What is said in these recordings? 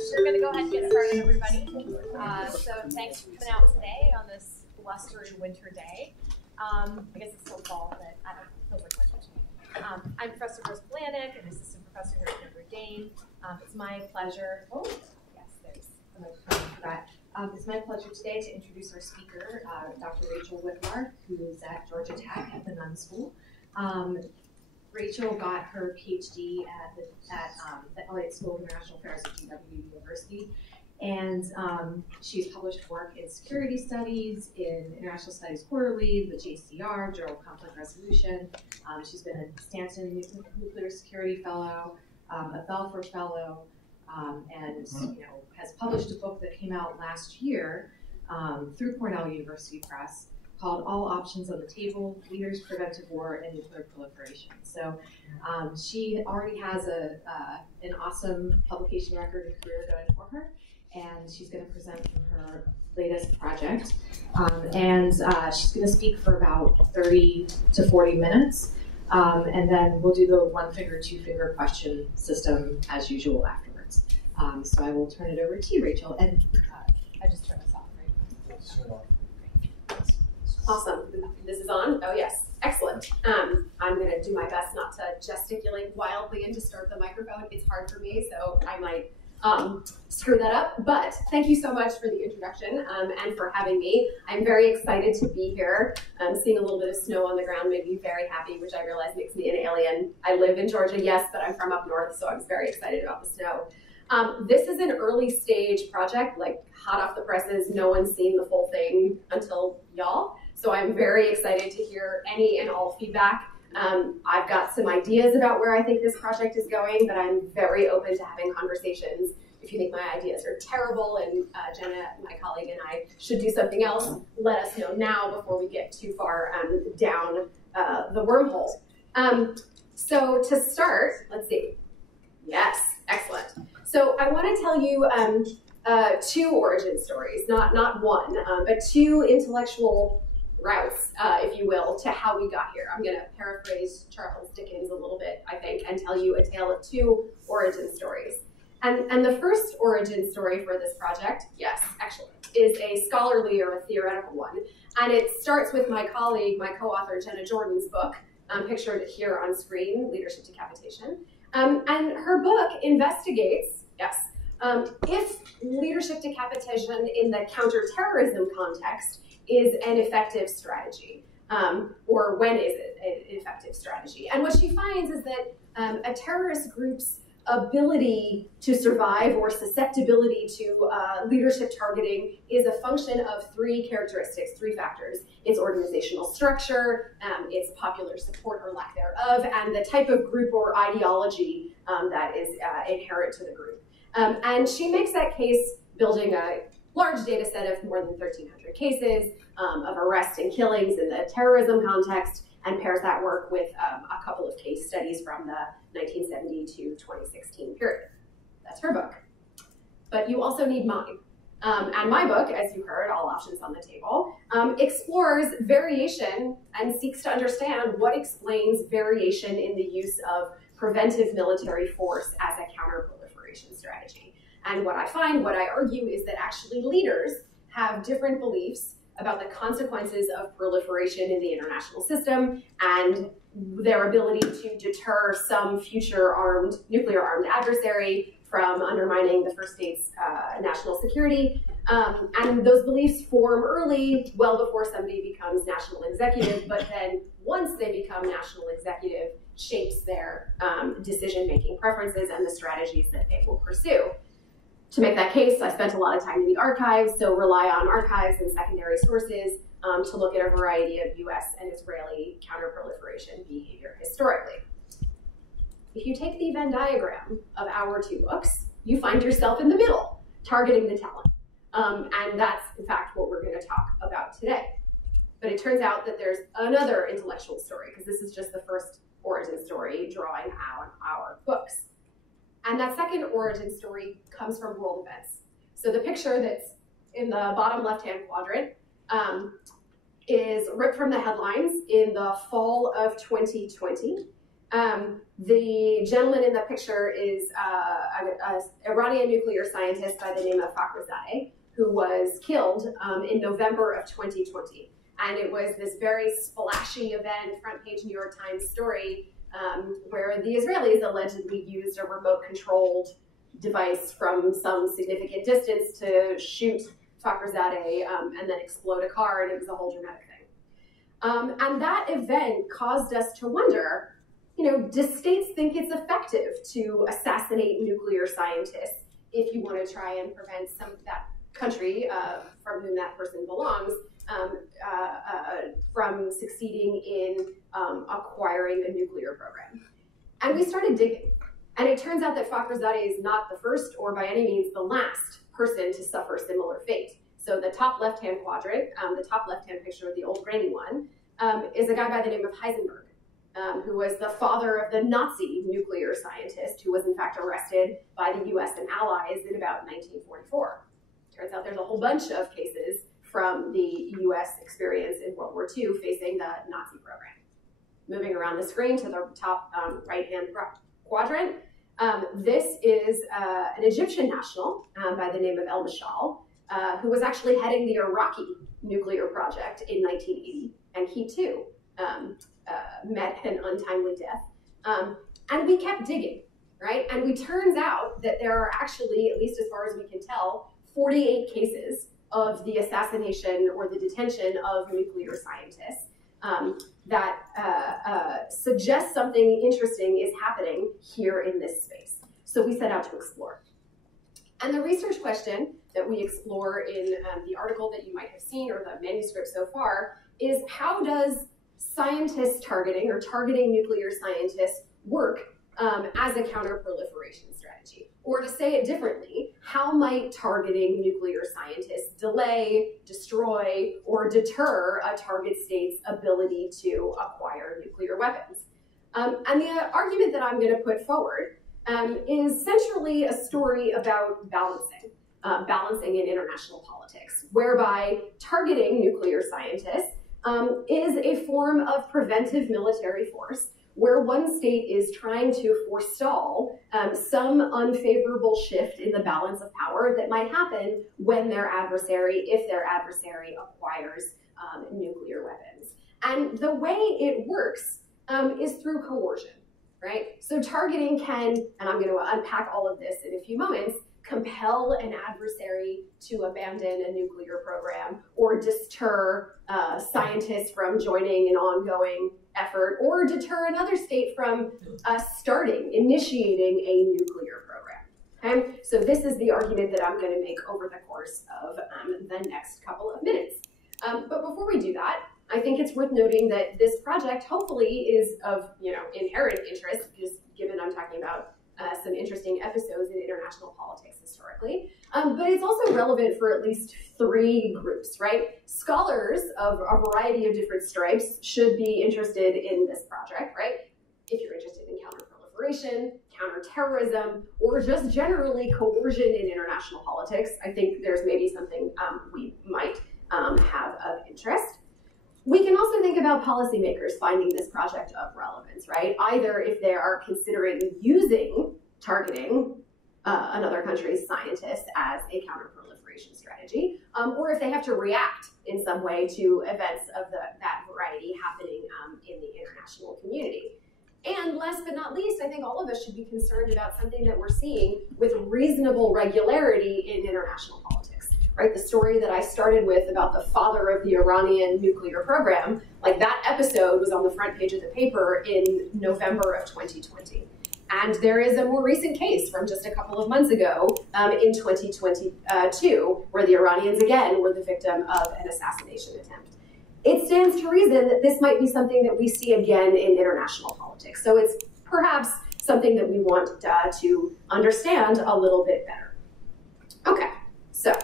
We're going to go ahead and get started, everybody. So thanks for coming out today on this blustery winter day. I guess it's still fall, but I don't know, it feels like winter to me. I'm Professor Rose Polanic, an assistant professor here at Notre Dame. It's my pleasure. Oh, yes, there's a microphone for that. It's my pleasure today to introduce our speaker, Dr. Rachel Whitlark, who is at Georgia Tech at the Nunn School. Rachel got her PhD at the Elliott School of International Affairs at GW University, and she's published work in security studies, in International Studies Quarterly, the JCR, Journal of Conflict Resolution. She's been a Stanton Nuclear Security Fellow, a Belfer Fellow, and has published a book that came out last year through Cornell University Press, called All Options on the Table, Leaders, Preventive War, and Nuclear Proliferation. So she already has an awesome publication record and career going for her, and she's going to present from her latest project. And she's going to speak for about 30 to 40 minutes, and then we'll do the one-finger, two-finger question system as usual afterwards. So I will turn it over to you, Rachel. And I just turned this off, right? Let's turn it off. Awesome. This is on? Oh, yes. Excellent. I'm going to do my best not to gesticulate wildly and disturb the microphone. It's hard for me, so I might screw that up. But thank you so much for the introduction and for having me. I'm very excited to be here. Seeing a little bit of snow on the ground made me very happy, which I realize makes me an alien. I live in Georgia, yes, but I'm from up north, so I'm very excited about the snow. This is an early stage project, like hot off the presses. No one's seen the full thing until y'all. So I'm very excited to hear any and all feedback. I've got some ideas about where I think this project is going, but I'm very open to having conversations. If you think my ideas are terrible and Jenna, my colleague, and I should do something else, let us know now before we get too far down the wormhole. So to start, let's see. Yes, excellent. So I want to tell you two origin stories, not one, but two intellectual routes, if you will, to how we got here. I'm going to paraphrase Charles Dickens a little bit, I think, and tell you a tale of two origin stories. And the first origin story for this project, yes, excellent, is a scholarly or a theoretical one. And it starts with my colleague, my co-author, Jenna Jordan's book, pictured here on screen, Leadership Decapitation. And her book investigates, yes, if leadership decapitation in the counterterrorism context is an effective strategy, or when is it an effective strategy. And what she finds is that a terrorist group's ability to survive or susceptibility to leadership targeting is a function of three characteristics, three factors. Its organizational structure, its popular support or lack thereof, and the type of group or ideology that is inherent to the group. And she makes that case building a large data set of more than 1,300 cases of arrests and killings in the terrorism context, and pairs that work with a couple of case studies from the 1970 to 2016 period. That's her book. But you also need mine. And my book, as you heard, All Options on the Table, explores variation and seeks to understand what explains variation in the use of preventive military force as a counter-proliferation strategy. And what I find, what I argue, is that actually leaders have different beliefs about the consequences of proliferation in the international system and their ability to deter some future nuclear-armed adversary from undermining the first state's national security. And those beliefs form early, well before somebody becomes national executive, but then once they become national executive, shapes their decision-making preferences and the strategies that they will pursue. To make that case, I spent a lot of time in the archives, so rely on archives and secondary sources to look at a variety of US and Israeli counterproliferation behavior historically. If you take the Venn diagram of our two books, you find yourself in the middle, targeting the talent. And that's, in fact, what we're going to talk about today. But it turns out that there's another intellectual story, because this is just the first origin story drawing out our books. And that second origin story comes from world events. So the picture that's in the bottom left-hand quadrant is ripped from the headlines in the fall of 2020. The gentleman in the picture is an Iranian nuclear scientist by the name of Fakhrizadeh, who was killed in November of 2020. And it was this very splashy event, front page New York Times story, where the Israelis allegedly used a remote-controlled device from some significant distance to shoot Fakhrizadeh and then explode a car, and it was a whole dramatic thing. And that event caused us to wonder, do states think it's effective to assassinate nuclear scientists if you want to try and prevent that country from whom that person belongs from succeeding in acquiring a nuclear program? And we started digging. And it turns out that Fakhrizadeh is not the first or by any means the last person to suffer similar fate. So the top left-hand quadrant, the top left-hand picture, the old grainy one, is a guy by the name of Heisenberg, who was the father of the Nazi nuclear scientist who was in fact arrested by the US and allies in about 1944. Turns out there's a whole bunch of cases from the US experience in World War II facing the Nazi program. Moving around the screen to the top right-hand quadrant, this is an Egyptian national by the name of El Mashal, who was actually heading the Iraqi nuclear project in 1980, and he too met an untimely death. And we kept digging, right? And it turns out that there are actually, at least as far as we can tell, 48 cases of the assassination or the detention of nuclear scientists that suggest something interesting is happening here in this space. So we set out to explore. And the research question that we explore in the article that you might have seen or the manuscript so far is, how does scientist targeting or targeting nuclear scientists work as a counter-proliferation strategy? Or to say it differently, how might targeting nuclear scientists delay, destroy, or deter a target state's ability to acquire nuclear weapons? And the argument that I'm going to put forward is centrally a story about balancing in international politics, whereby targeting nuclear scientists is a form of preventive military force, where one state is trying to forestall some unfavorable shift in the balance of power that might happen when their adversary, if their adversary acquires nuclear weapons. And the way it works is through coercion, right? So targeting can, and I'm going to unpack all of this in a few moments, compel an adversary to abandon a nuclear program or deter scientists from joining an ongoing effort, or deter another state from initiating a nuclear program. Okay? So this is the argument that I'm going to make over the course of the next couple of minutes. But before we do that, I think it's worth noting that this project hopefully is of inherent interest, just given I'm talking about some interesting episodes in international politics historically, but it's also relevant for at least 3 groups, right? Scholars of a variety of different stripes should be interested in this project, right? If you're interested in counterproliferation, counterterrorism, or just generally coercion in international politics, I think there's maybe something we might have of interest. We can also think about policymakers finding this project of relevance, right? Either if they are considering targeting another country's scientists as a counterproliferation strategy, or if they have to react in some way to events of that variety happening in the international community. And last but not least, I think all of us should be concerned about something that we're seeing with reasonable regularity in international politics. Right, the story that I started with about the father of the Iranian nuclear program, like that episode was on the front page of the paper in November of 2020. And there is a more recent case from just a couple of months ago in 2022, where the Iranians again were the victim of an assassination attempt. It stands to reason that this might be something that we see again in international politics. So it's perhaps something that we want to understand a little bit better. Okay, so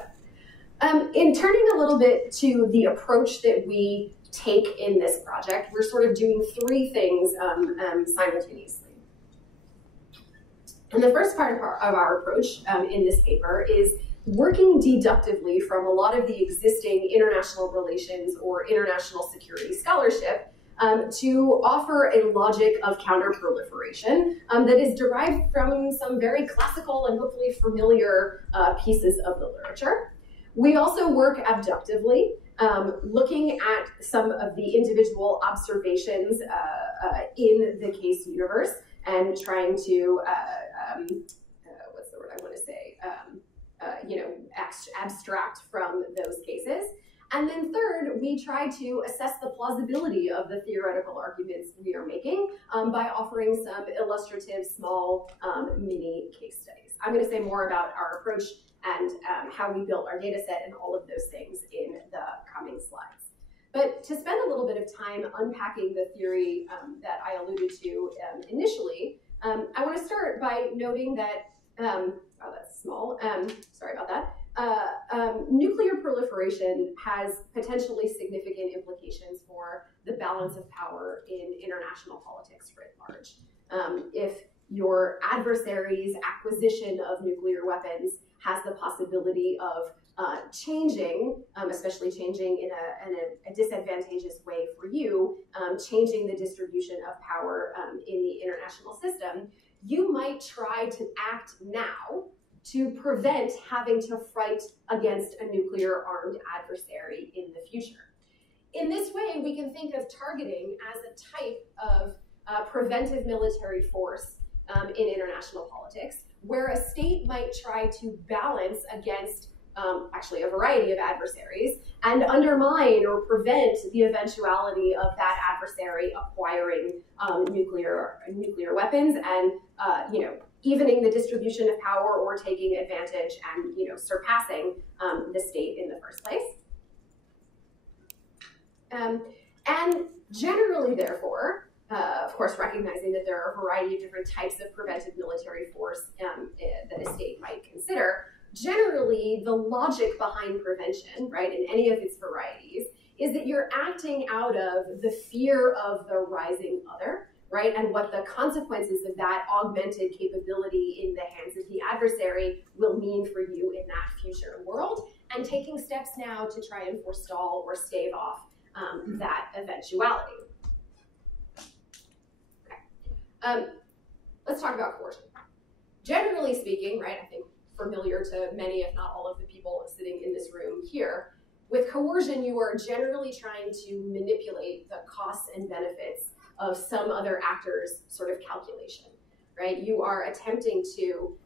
in turning a little bit to the approach that we take in this project, we're sort of doing 3 things simultaneously. And the first part of our approach in this paper is working deductively from a lot of the existing international relations or international security scholarship to offer a logic of counterproliferation that is derived from some very classical and hopefully familiar pieces of the literature. We also work abductively, looking at some of the individual observations in the case universe and trying to, what's the word I want to say, abstract from those cases. And then third, we try to assess the plausibility of the theoretical arguments we are making by offering some illustrative, small, mini case studies. I'm going to say more about our approach and how we built our data set and all of those things in the coming slides. But to spend a little bit of time unpacking the theory that I alluded to initially, I want to start by noting that, oh, that's small, sorry about that. Nuclear proliferation has potentially significant implications for the balance of power in international politics writ large. If your adversary's acquisition of nuclear weapons has the possibility of changing, especially changing in a disadvantageous way for you, changing the distribution of power in the international system, you might try to act now to prevent having to fight against a nuclear-armed adversary in the future. In this way, we can think of targeting as a type of preventive military force in international politics, where a state might try to balance against actually a variety of adversaries and undermine or prevent the eventuality of that adversary acquiring nuclear weapons and evening the distribution of power or taking advantage and surpassing the state in the first place. And generally, therefore, of course, recognizing that there are a variety of different types of preventive military force that a state might consider, generally the logic behind prevention, right, in any of its varieties, is that you're acting out of the fear of the rising other, right, and what the consequences of that augmented capability in the hands of the adversary will mean for you in that future world, and taking steps now to try and forestall or stave off that eventuality. Okay. Let's talk about coercion. Generally speaking, right, I think familiar to many, if not all of the people sitting in this room here, with coercion, you are generally trying to manipulate the costs and benefits of some other actor's sort of calculation, right? You are attempting to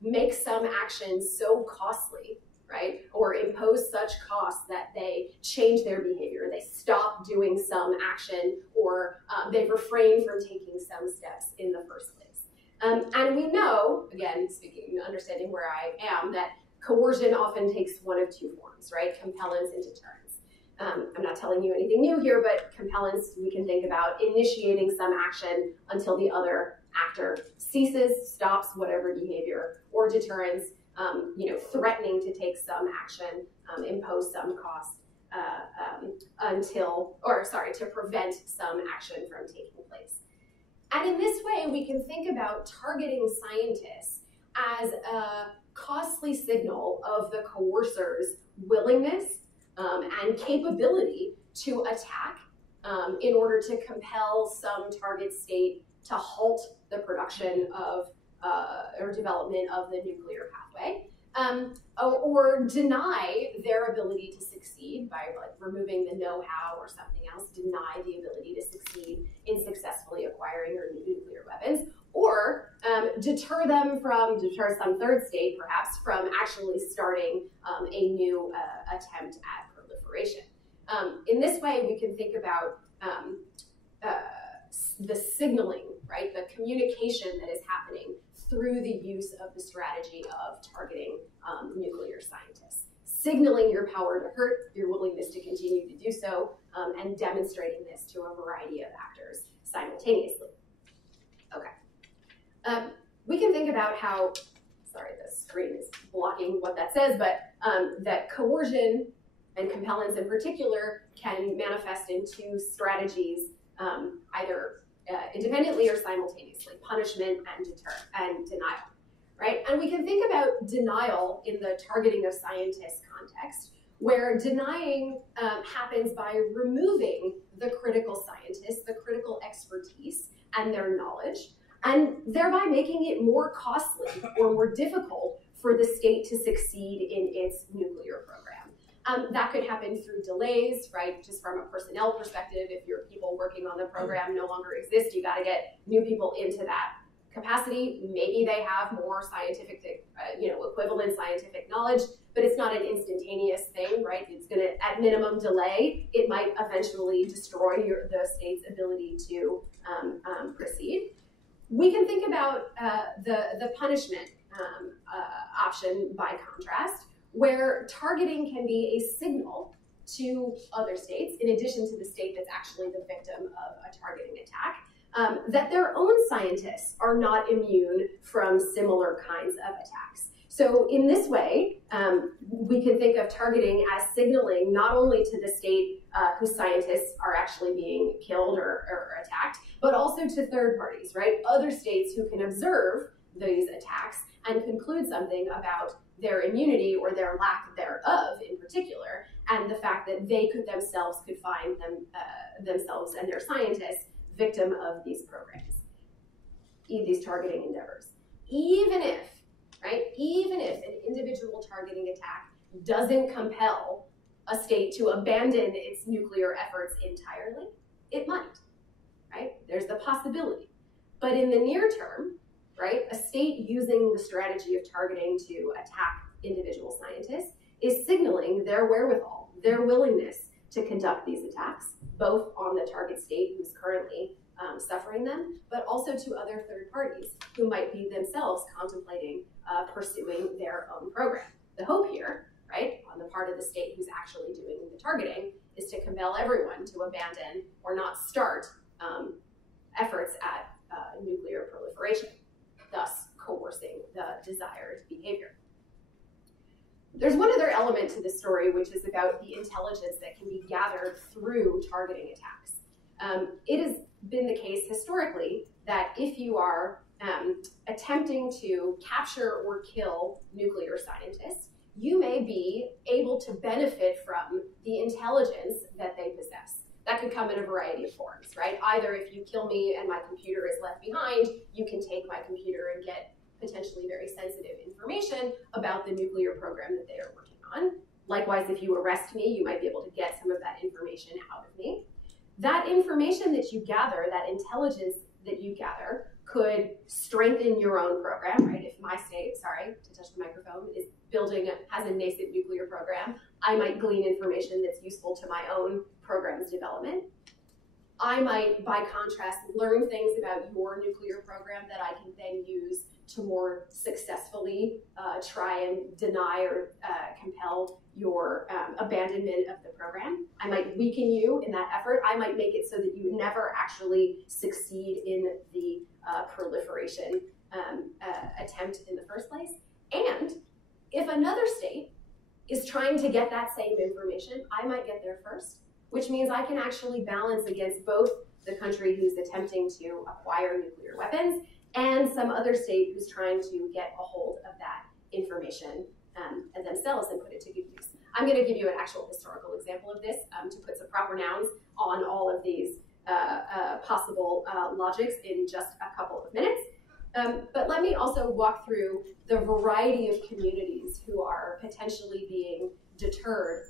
make some action so costly, right, or impose such costs that they change their behavior, they stop doing some action, or they refrain from taking some steps in the first place. And we know, again, understanding where I am, that coercion often takes one of two forms, right? Compellence and deterrence. I'm not telling you anything new here, but compellence, we can think about initiating some action until the other actor ceases, stops whatever behavior, or deterrence, threatening to take some action, impose some cost to prevent some action from taking place. And in this way, we can think about targeting scientists as a costly signal of the coercer's willingness and capability to attack in order to compel some target state to halt the production of or development of the nuclear pathway, or deny their ability to succeed by removing the know-how or something else, deny the ability to succeed in successfully acquiring nuclear weapons, or deter some third state perhaps from actually starting a new attempt at proliferation. In this way, we can think about the signaling, right, the communication that is happening through the use of the strategy of targeting nuclear scientists. Signaling your power to hurt, your willingness to continue to do so, and demonstrating this to a variety of actors simultaneously. Okay. We can think about how, sorry, the screen is blocking what that says, but that coercion and compellence in particular can manifest in two strategies, either independently or simultaneously: punishment and denial, right? And we can think about denial in the targeting of scientists context, where denying happens by removing the critical scientists, the critical expertise, and their knowledge, and thereby making it more costly or more difficult for the state to succeed in its nuclear program. That could happen through delays, right? Just from a personnel perspective, if your people working on the program no longer exist, you got to get new people into that capacity. Maybe they have more scientific, equivalent scientific knowledge, but it's not an instantaneous thing, right? It's going to, at minimum, delay. It might eventually destroy the state's ability to proceed. We can think about the punishment option by contrast, where targeting can be a signal to other states, in addition to the state that's actually the victim of a targeting attack, that their own scientists are not immune from similar kinds of attacks. So in this way, we can think of targeting as signaling not only to the state whose scientists are actually being killed or attacked, but also to third parties, right? Other states who can observe these attacks and conclude something about their immunity or their lack thereof in particular, and the fact that they could themselves find themselves and their scientists victim of these programs, these targeting endeavors. Even if an individual targeting attack doesn't compel a state to abandon its nuclear efforts entirely, it might, right? There's the possibility. But in the near term, right, a state using the strategy of targeting to attack individual scientists is signaling their wherewithal, their willingness to conduct these attacks, both on the target state who's currently suffering them, but also to other third parties who might be themselves contemplating pursuing their own program. The hope here, right, on the part of the state who's actually doing the targeting, is to compel everyone to abandon or not start efforts at nuclear proliferation, thus coercing the desired behavior. There's one other element to this story, which is about the intelligence that can be gathered through targeting attacks. It has been the case historically that if you are attempting to capture or kill nuclear scientists, you may be able to benefit from the intelligence that they possess. That could come in a variety of forms, right? Either if you kill me and my computer is left behind, you can take my computer and get potentially very sensitive information about the nuclear program that they are working on. Likewise, if you arrest me, you might be able to get some of that information out of me. That information that you gather, that intelligence that you gather, could strengthen your own program, right? If my state, sorry to touch the microphone, has a nascent nuclear program, I might glean information that's useful to my own program's development. I might, by contrast, learn things about your nuclear program that I can then use to more successfully try and deny or compel your abandonment of the program. I might weaken you in that effort. I might make it so that you never actually succeed in the proliferation attempt in the first place. And if another state is trying to get that same information, I might get there first, which means I can actually balance against both the country who's attempting to acquire nuclear weapons and some other state who's trying to get a hold of that information themselves and put it to good use. I'm going to give you an actual historical example of this to put some proper nouns on all of these possible logics in just a couple of minutes. But let me also walk through the variety of communities who are potentially being deterred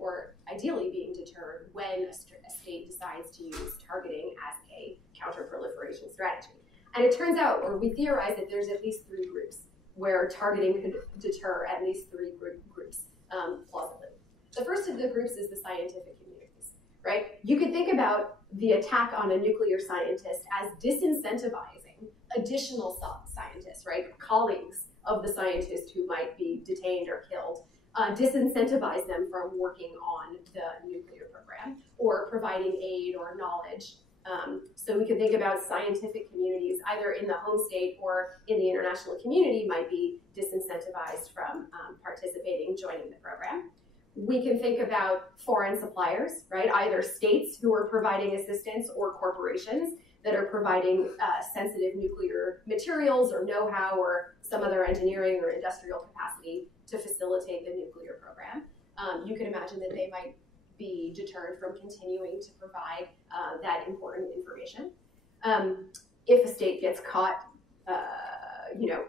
or ideally being deterred when a state decides to use targeting as a counter-proliferation strategy. And it turns out, or we theorize that there's at least 3 groups where targeting could deter at least 3 groups plausibly. The first of the groups is the scientific communities, right? You could think about the attack on a nuclear scientist as disincentivizing additional scientists, right? Colleagues of the scientist who might be detained or killed, disincentivize them from working on the nuclear program or providing aid or knowledge. So we can think about scientific communities either in the home state or in the international community might be disincentivized from participating, joining the program. We can think about foreign suppliers, right? Either states who are providing assistance or corporations that are providing sensitive nuclear materials or know-how or some other engineering or industrial capacity to facilitate the nuclear program. You can imagine that they might be deterred from continuing to provide that important information. If a state gets caught,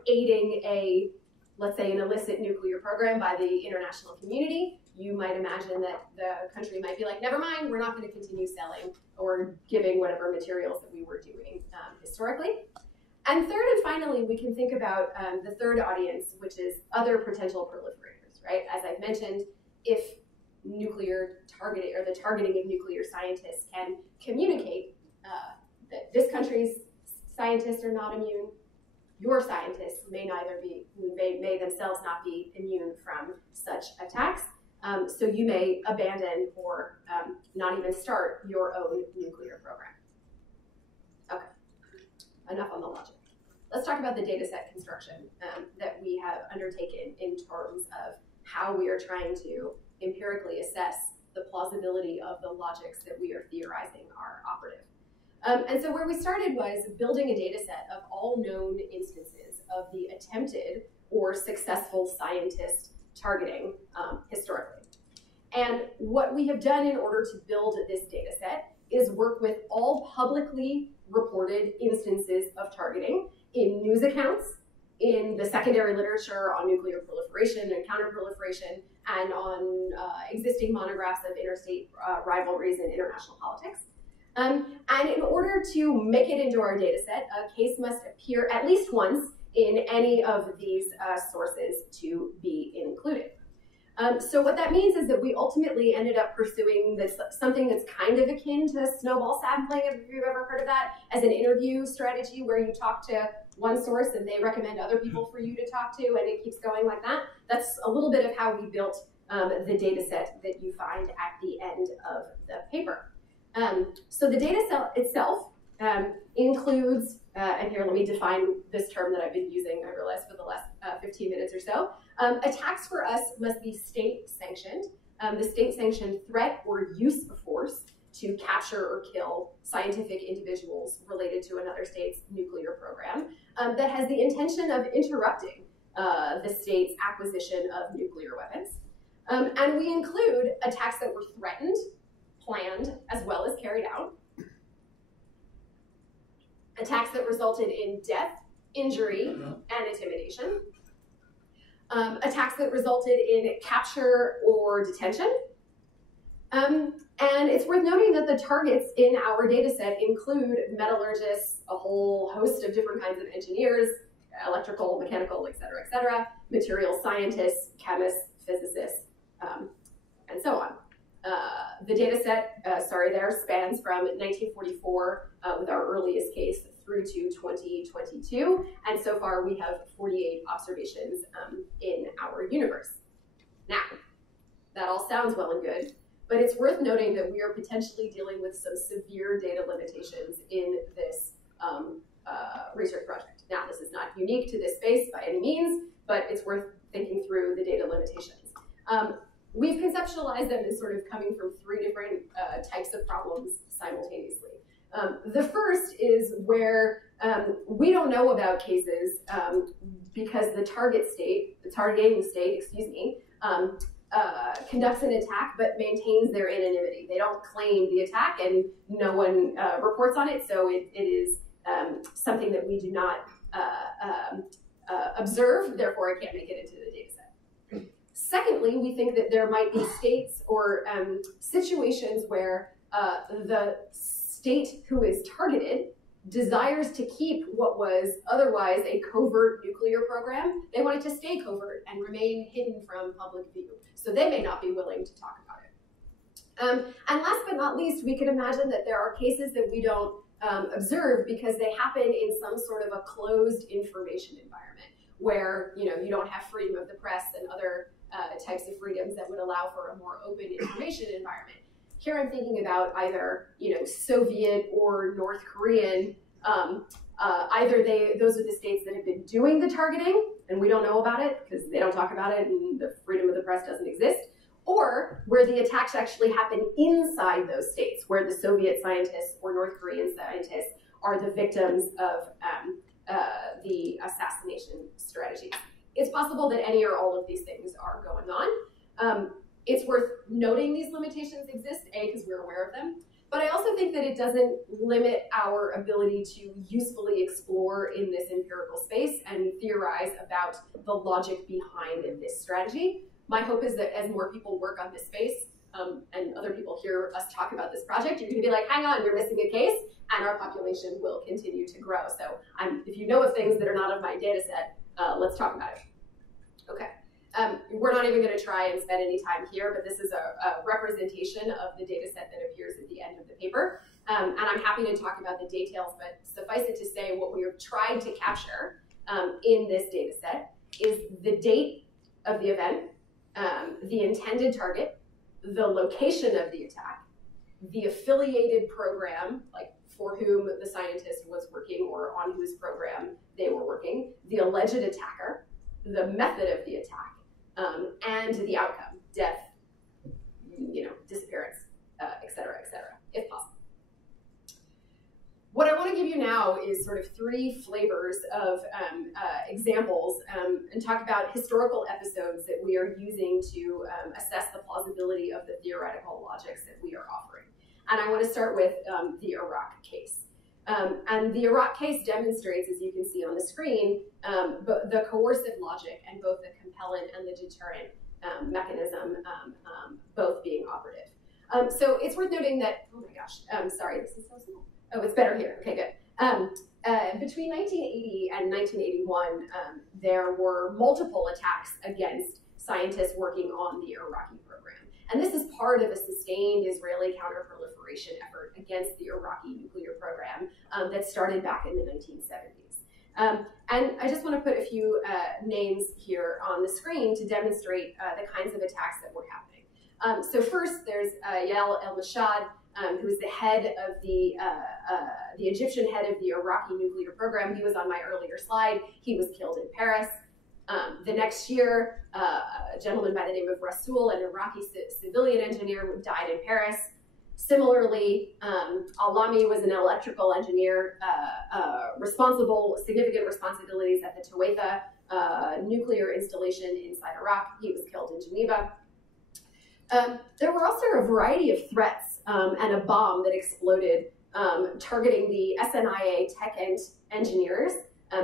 aiding let's say, an illicit nuclear program by the international community, you might imagine that the country might be like, never mind, we're not going to continue selling or giving whatever materials that we were doing historically. And third and finally, we can think about the third audience, which is other potential proliferators, right? As I've mentioned, if nuclear targeting or the targeting of nuclear scientists can communicate that this country's scientists are not immune, your scientists may themselves not be immune from such attacks. So you may abandon or not even start your own nuclear program. Okay, enough on the logic. Let's talk about the data set construction that we have undertaken in terms of how we are trying to empirically assess the plausibility of the logics that we are theorizing are operative. And so where we started was building a data set of all known instances of the attempted or successful scientist targeting historically. And what we have done in order to build this data set is work with all publicly reported instances of targeting in news accounts, in the secondary literature on nuclear proliferation and counterproliferation, and on existing monographs of interstate rivalries in international politics. And in order to make it into our data set, a case must appear at least once in any of these sources to be included. So what that means is that we ultimately ended up pursuing something that's kind of akin to snowball sampling, if you've ever heard of that, as an interview strategy where you talk to one source and they recommend other people for you to talk to, and it keeps going like that. That's a little bit of how we built the data set that you find at the end of the paper. So the data set itself includes, and here let me define this term that I've been using, I realize, for the last 15 minutes or so. Attacks for us must be state-sanctioned. The state-sanctioned threat or use of force to capture or kill scientific individuals related to another state's nuclear program that has the intention of interrupting the state's acquisition of nuclear weapons. And we include attacks that were threatened, planned, as well as carried out. Attacks that resulted in death, injury, and intimidation. Attacks that resulted in capture or detention. And it's worth noting that the targets in our data set include metallurgists, a whole host of different kinds of engineers, electrical, mechanical, et cetera, material scientists, chemists, physicists, and so on. The data set, spans from 1944 with our earliest case through to 2022, and so far we have 48 observations in our universe. Now, that all sounds well and good, but it's worth noting that we are potentially dealing with some severe data limitations in this research project. Now, this is not unique to this space by any means, but it's worth thinking through the data limitations. We've conceptualized them as sort of coming from three different types of problems simultaneously. The first is where we don't know about cases because the targeting state, conducts an attack but maintains their anonymity. They don't claim the attack and no one reports on it, so it is something that we do not observe, therefore it can't make it into the data set. Secondly, we think that there might be states or situations where the state who is targeted desires to keep what was otherwise a covert nuclear program. They want it to stay covert and remain hidden from public view. So they may not be willing to talk about it. And last but not least, we could imagine that there are cases that we don't observe because they happen in some sort of a closed information environment where you don't have freedom of the press and other types of freedoms that would allow for a more open information environment. Here I'm thinking about either Soviet or North Korean. Either those are the states that have been doing the targeting and we don't know about it because they don't talk about it and the freedom of the press doesn't exist, or where the attacks actually happen inside those states, where the Soviet scientists or North Korean scientists are the victims of the assassination strategies. It's possible that any or all of these things are going on. It's worth noting these limitations exist, A, because we're aware of them, but I also think that it doesn't limit our ability to usefully explore in this empirical space and theorize about the logic behind this strategy. My hope is that as more people work on this space, and other people hear us talk about this project, you're gonna be like, hang on, you're missing a case, and our population will continue to grow. So if you know of things that are not of my data set, let's talk about it. Okay. We're not even going to try and spend any time here, but this is a representation of the data set that appears at the end of the paper. And I'm happy to talk about the details, but suffice it to say what we are trying to capture in this data set is the date of the event, the intended target, the location of the attack, the affiliated program, like for whom the scientist was working or on whose program they were working, the alleged attacker, the method of the attack, and the outcome, death, disappearance, et cetera, if possible. What I want to give you now is sort of 3 flavors of examples and talk about historical episodes that we are using to assess the plausibility of the theoretical logics that we are offering. And I want to start with the Iraq case. And the Iraq case demonstrates, as you can see on the screen, the coercive logic and both the compellant and the deterrent mechanism both being operative. So it's worth noting that, oh my gosh, sorry, this is so small. Oh, it's better here, okay, good. Between 1980 and 1981, there were multiple attacks against scientists working on the Iraqi program. And this is part of a sustained Israeli counterproliferation effort against the Iraqi nuclear program that started back in the 1970s. And I just want to put a few names here on the screen to demonstrate the kinds of attacks that were happening. So first, there's Yael El-Mashad, who is the head of the Egyptian head of the Iraqi nuclear program. He was on my earlier slide. He was killed in Paris. The next year, a gentleman by the name of Rasul, an Iraqi civilian engineer, died in Paris. Similarly, Alami was an electrical engineer, significant responsibilities at the Tuwaitha nuclear installation inside Iraq. He was killed in Geneva. There were also a variety of threats and a bomb that exploded targeting the SNIA tech-end engineers.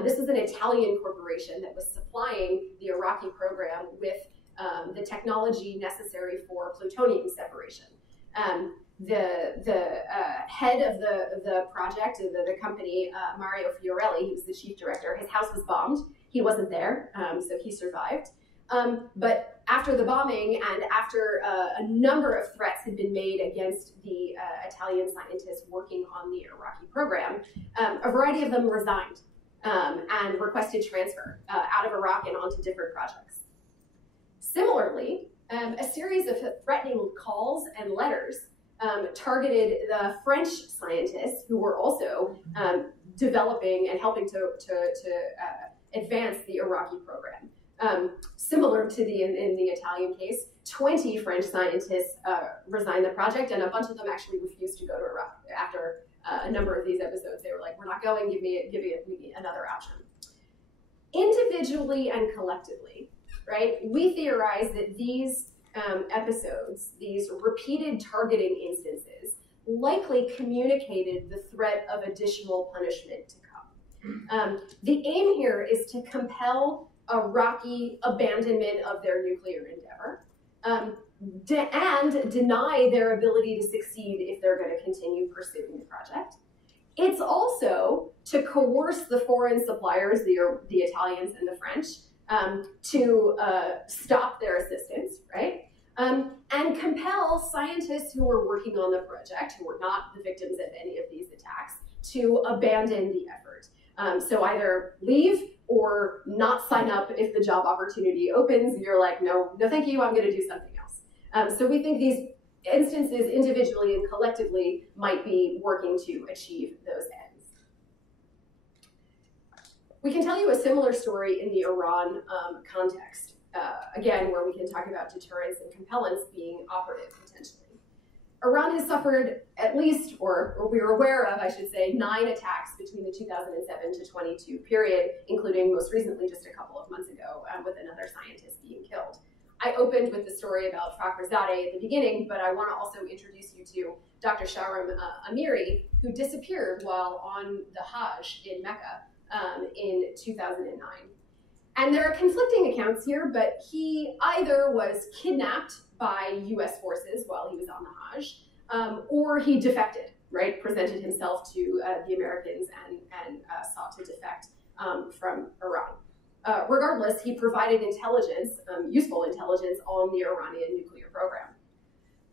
This was an Italian corporation that was supplying the Iraqi program with the technology necessary for plutonium separation. The head of the project, the company, Mario Fiorelli, he was the chief director, his house was bombed. He wasn't there, so he survived. But after the bombing and after a number of threats had been made against the Italian scientists working on the Iraqi program, a variety of them resigned and requested transfer out of Iraq and onto different projects. Similarly, a series of threatening calls and letters targeted the French scientists who were also developing and helping to advance the Iraqi program. Similar to in the Italian case, 20 French scientists resigned the project, and a bunch of them actually refused to go to Iraq after a number of these episodes. They were like, we're not going, give me another option. Individually and collectively, right, we theorize that these episodes, these repeated targeting instances, likely communicated the threat of additional punishment to come. The aim here is to compel Iraqi abandonment of their nuclear endeavor and deny their ability to succeed if they're going to continue pursuing the project. It's also to coerce the foreign suppliers, the Italians and the French, to stop their assistance, right? And compel scientists who were working on the project, who were not the victims of any of these attacks, to abandon the effort. So either leave or not sign up if the job opportunity opens. You're like, no, thank you, I'm going to do something else. So we think these instances, individually and collectively, might be working to achieve those ends. We can tell you a similar story in the Iran context, again, where we can talk about deterrence and compellence being operative potentially. Iran has suffered at least, or we are aware of, I should say, 9 attacks between the 2007 to 22 period, including most recently just a couple of months ago with another scientist being killed. I opened with the story about Fakhrizadeh at the beginning, but I want to also introduce you to Dr. Shahram Amiri, who disappeared while on the Hajj in Mecca in 2009. And there are conflicting accounts here, but he either was kidnapped by US forces while he was on the Hajj, or he defected, right? Presented himself to the Americans and sought to defect from Iran. Regardless, he provided intelligence, useful intelligence on the Iranian nuclear program.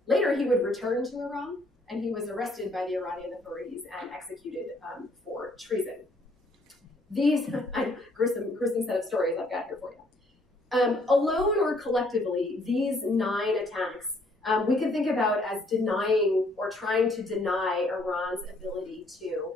Later, he would return to Iran, and he was arrested by the Iranian authorities and executed for treason. These gruesome set of stories I've got here for you. Alone or collectively, these 9 attacks we can think about as denying or trying to deny Iran's ability to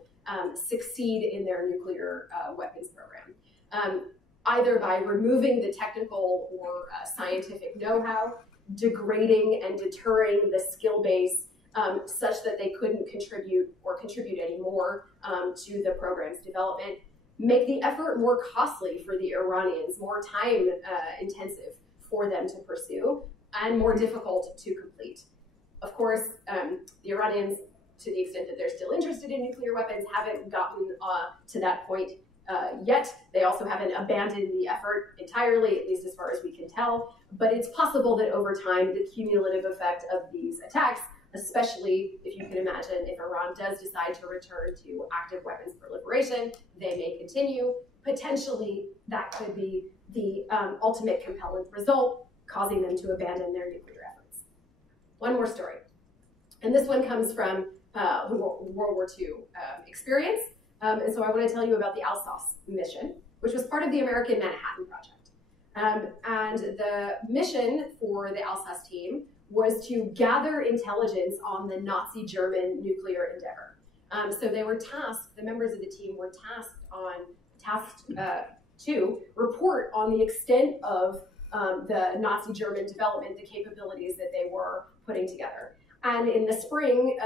succeed in their nuclear weapons program, either by removing the technical or scientific know-how, degrading and deterring the skill base such that they couldn't contribute anymore to the program's development, make the effort more costly for the Iranians, more time intensive for them to pursue, and more difficult to complete. Of course, the Iranians, to the extent that they're still interested in nuclear weapons, haven't gotten to that point yet. They also haven't abandoned the effort entirely, at least as far as we can tell. But it's possible that over time, the cumulative effect of these attacks, especially if you can imagine if Iran does decide to return to active weapons proliferation, they may continue. Potentially, that could be the ultimate compelling result, causing them to abandon their nuclear efforts. One more story. And this one comes from the World War II experience. And so I want to tell you about the Alsace mission, which was part of the American Manhattan Project. And the mission for the Alsace team was to gather intelligence on the Nazi German nuclear endeavor. So they were tasked, the members of the team were tasked to report on the extent of the Nazi German development, the capabilities that they were putting together. And in the spring,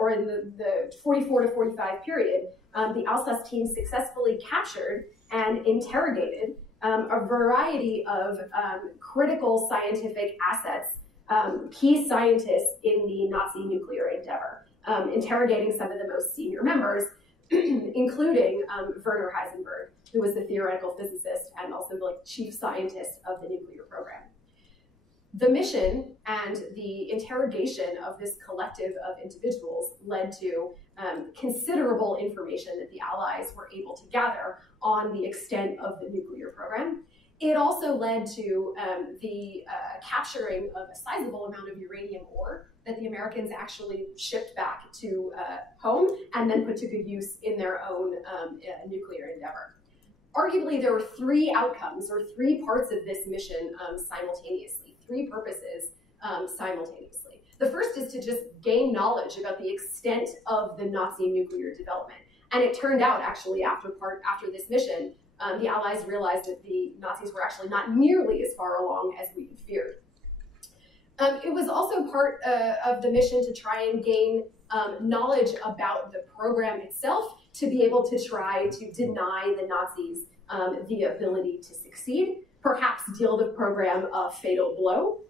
or in the 44 to 45 period, the Alsace team successfully captured and interrogated a variety of critical scientific assets, key scientists in the Nazi nuclear endeavor, interrogating some of the most senior members, including Werner Heisenberg, who was the theoretical physicist and also the chief scientist of the nuclear program. The mission and the interrogation of this collective of individuals led to considerable information that the Allies were able to gather on the extent of the nuclear program. It also led to the capturing of a sizable amount of uranium ore that the Americans actually shipped back to home and then put to good use in their own nuclear endeavor. Arguably, there were 3 outcomes or 3 parts of this mission simultaneously, 3 purposes simultaneously. The first is to just gain knowledge about the extent of the Nazi nuclear development. And it turned out, actually, after this mission, the Allies realized that the Nazis were actually not nearly as far along as we had feared. It was also part of the mission to try and gain knowledge about the program itself, to be able to try to deny the Nazis the ability to succeed, perhaps deal the program a fatal blow.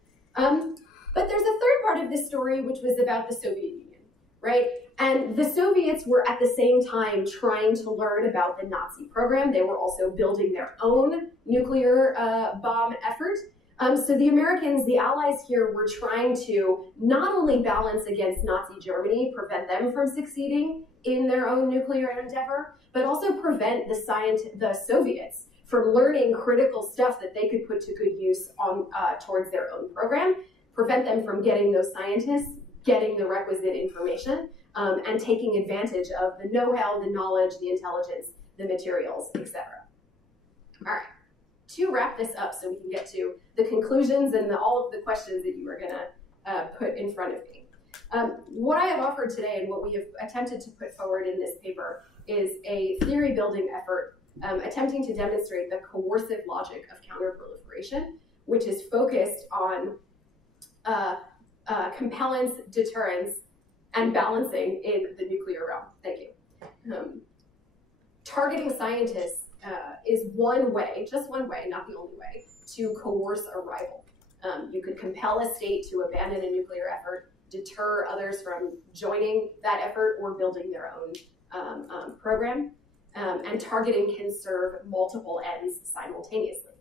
But there's a third part of this story, which was about the Soviet Union, right? And the Soviets were at the same time trying to learn about the Nazi program. They were also building their own nuclear bomb effort. So the Americans, the Allies here, were trying to not only balance against Nazi Germany, prevent them from succeeding in their own nuclear endeavor, but also prevent the Soviets from learning critical stuff that they could put to good use on towards their own program, prevent them from getting those scientists, getting the requisite information, and taking advantage of the know-how, the knowledge, the intelligence, the materials, etc. All right. To wrap this up so we can get to the conclusions and all of the questions that you are going to put in front of me. What I have offered today and what we have attempted to put forward in this paper is a theory-building effort attempting to demonstrate the coercive logic of counterproliferation, which is focused on compellence, deterrence, and balancing in the nuclear realm. Thank you. Targeting scientists is one way, just one way, not the only way, to coerce a rival. You could compel a state to abandon a nuclear effort, deter others from joining that effort or building their own program. And targeting can serve multiple ends simultaneously.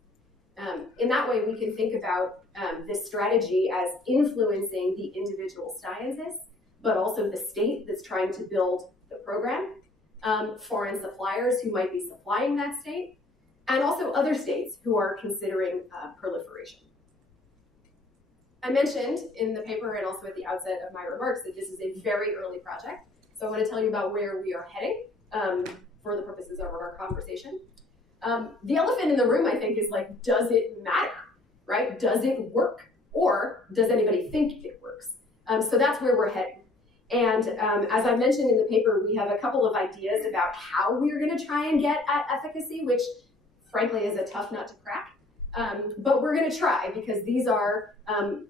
In that way, we can think about this strategy as influencing the individual scientists, but also the state that's trying to build the program, foreign suppliers who might be supplying that state, and also other states who are considering proliferation. I mentioned in the paper and also at the outset of my remarks that this is a very early project. So I want to tell you about where we are heading for the purposes of our conversation. The elephant in the room, I think, is like, does it matter, right? Does it work? Or does anybody think it works? So that's where we're heading. And as I mentioned in the paper, we have a couple of ideas about how we're going to try and get at efficacy, which frankly is a tough nut to crack. But we're going to try, because these are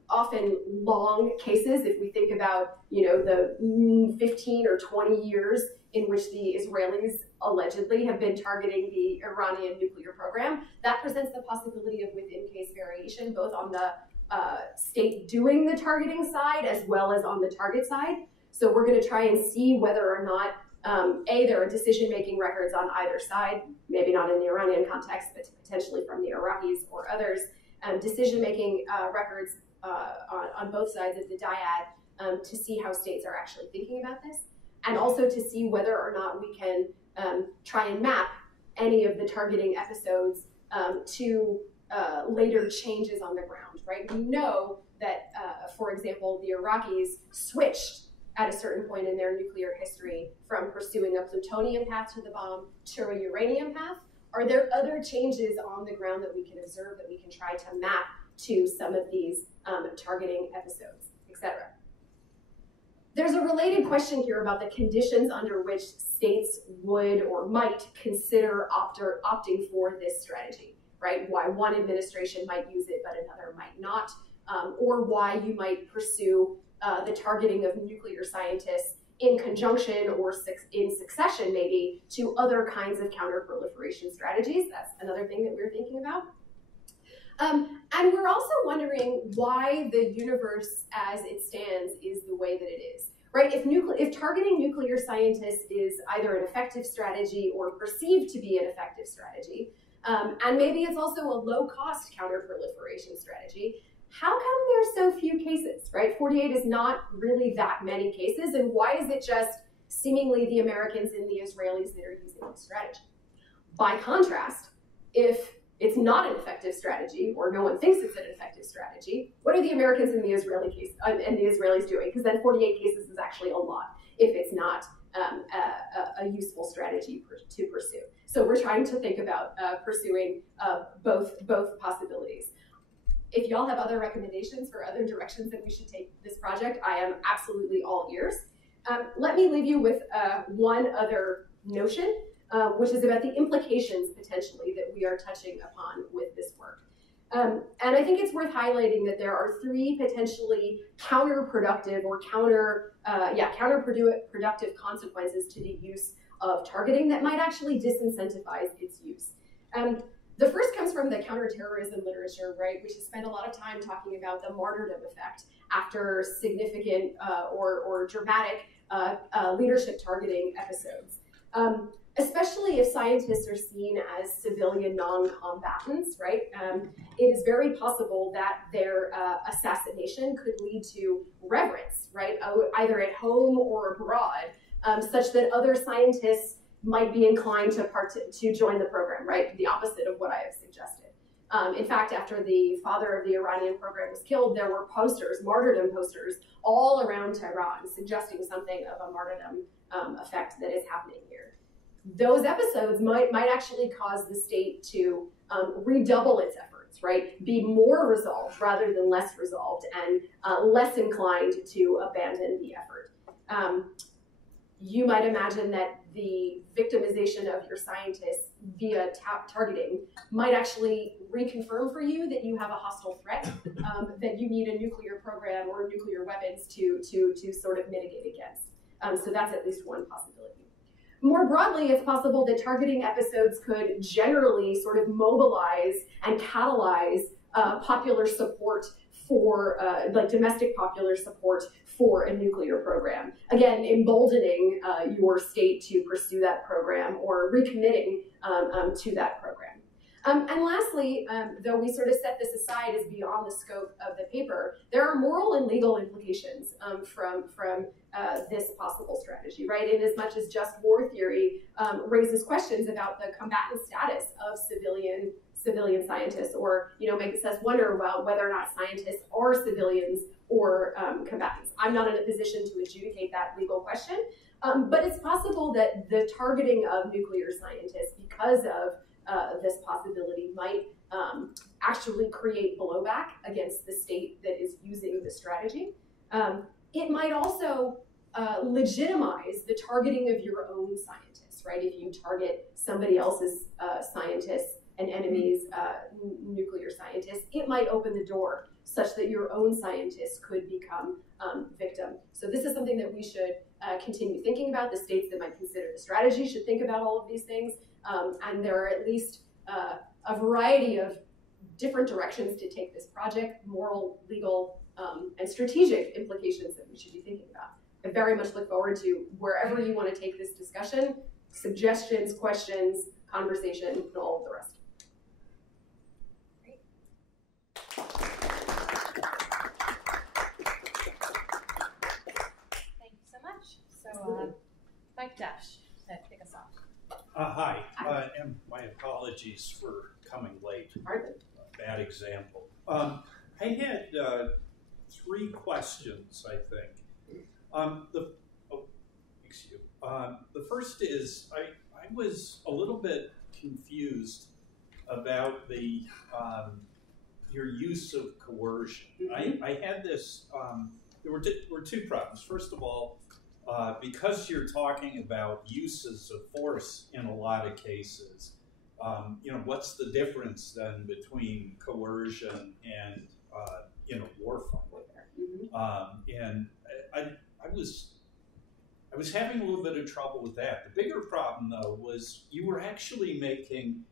often long cases. If we think about, the 15 or 20 years in which the Israelis allegedly have been targeting the Iranian nuclear program, that presents the possibility of within-case variation, both on the state doing the targeting side as well as on the target side. So we're going to try and see whether or not, there are decision-making records on either side, maybe not in the Iranian context, but potentially from the Iraqis or others, decision-making records on both sides of the dyad to see how states are actually thinking about this, and also to see whether or not we can try and map any of the targeting episodes to later changes on the ground, right? We know that, for example, the Iraqis switched at a certain point in their nuclear history from pursuing a plutonium path to the bomb to a uranium path. Are there other changes on the ground that we can observe that we can try to map to some of these targeting episodes, etc.? There's a related question here about the conditions under which states would or might consider opting for this strategy, right? Why one administration might use it but another might not, or why you might pursue the targeting of nuclear scientists in conjunction or in succession, maybe, to other kinds of counter-proliferation strategies. That's another thing that we're thinking about. And we're also wondering why the universe as it stands is the way that it is, right? If targeting nuclear scientists is either an effective strategy or perceived to be an effective strategy, and maybe it's also a low-cost counter-proliferation strategy, how come there's so few cases, right? 48 is not really that many cases, and why is it just seemingly the Americans and the Israelis that are using this strategy? By contrast, if it's not an effective strategy, or no one thinks it's an effective strategy, what are the Americans and the Israelis doing? Because then 48 cases is actually a lot if it's not a useful strategy to pursue. So we're trying to think about pursuing both possibilities. If y'all have other recommendations for other directions that we should take this project, I am absolutely all ears. Let me leave you with one other notion, which is about the implications, potentially, that we are touching upon with this work. And I think it's worth highlighting that there are three potentially counterproductive or counterproductive consequences to the use of targeting that might actually disincentivize its use. The first comes from the counterterrorism literature, right, which has spent a lot of time talking about the martyrdom effect after significant or dramatic leadership targeting episodes. Especially if scientists are seen as civilian non-combatants, right? It is very possible that their assassination could lead to reverence, right? Either at home or abroad, such that other scientists might be inclined to join the program, right? The opposite of what I have suggested. In fact, after the father of the Iranian program was killed, there were posters, martyrdom posters, all around Tehran, suggesting something of a martyrdom effect that is happening here. Those episodes might actually cause the state to redouble its efforts, right? Be more resolved rather than less resolved, and less inclined to abandon the effort. You might imagine that the victimization of your scientists via targeting might actually reconfirm for you that you have a hostile threat, that you need a nuclear program or nuclear weapons to sort of mitigate against. So that's at least one possibility. More broadly, it's possible that targeting episodes could generally sort of mobilize and catalyze popular support for, like domestic popular support for a nuclear program. Again, emboldening your state to pursue that program or recommitting to that program. And lastly, though we sort of set this aside as beyond the scope of the paper, there are moral and legal implications from this possible strategy, right? In as much as just war theory raises questions about the combatant status of civilian scientists, or makes us wonder about whether or not scientists are civilians or combatants. I'm not in a position to adjudicate that legal question, but it's possible that the targeting of nuclear scientists because of this possibility might actually create blowback against the state that is using the strategy. It might also legitimize the targeting of your own scientists, right? If you target somebody else's scientists and enemies, nuclear scientists, it might open the door such that your own scientists could become victim. So this is something that we should continue thinking about. The states that might consider the strategy should think about all of these things. And there are at least a variety of different directions to take this project, moral, legal, and strategic implications that we should be thinking about. I very much look forward to wherever you want to take this discussion, suggestions, questions, conversation, and all of the rest. Thank you so much. So, Mike Dash, kick us off. Hi, and my apologies for coming late. Bad example. I had 3 questions, I think. The first is, I was a little bit confused about the your use of coercion. I had this, there were 2 problems. First of all, because you're talking about uses of force in a lot of cases, what's the difference then between coercion and, war fighting? And I was having a little bit of trouble with that. The bigger problem, though, was you were actually making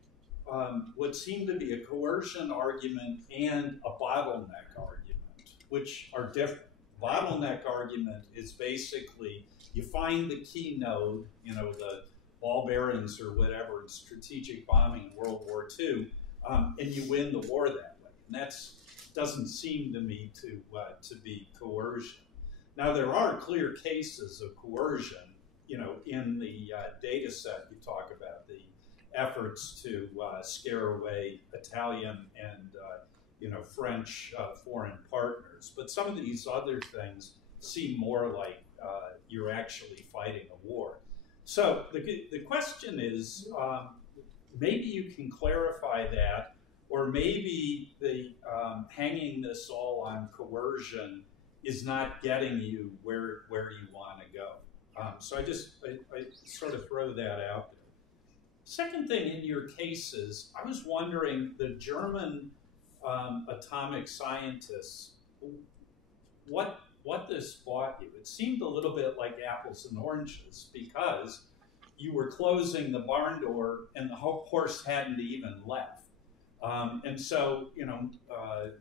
what seemed to be a coercion argument and a bottleneck argument, which are different. Bottleneck argument is basically you find the key node, the ball bearings or whatever in strategic bombing in World War II, and you win the war that way. And that doesn't seem to me to be coercion. Now there are clear cases of coercion, in the data set you talk about the efforts to scare away Italian and French foreign partners. But some of these other things seem more like you're actually fighting a war. So the question is, maybe you can clarify that, or maybe the hanging this all on coercion is not getting you where you want to go. So I sort of throw that out there. Second thing in your cases, I was wondering, the German atomic scientists, what this bought you. It seemed a little bit like apples and oranges because you were closing the barn door and the horse hadn't even left. And so,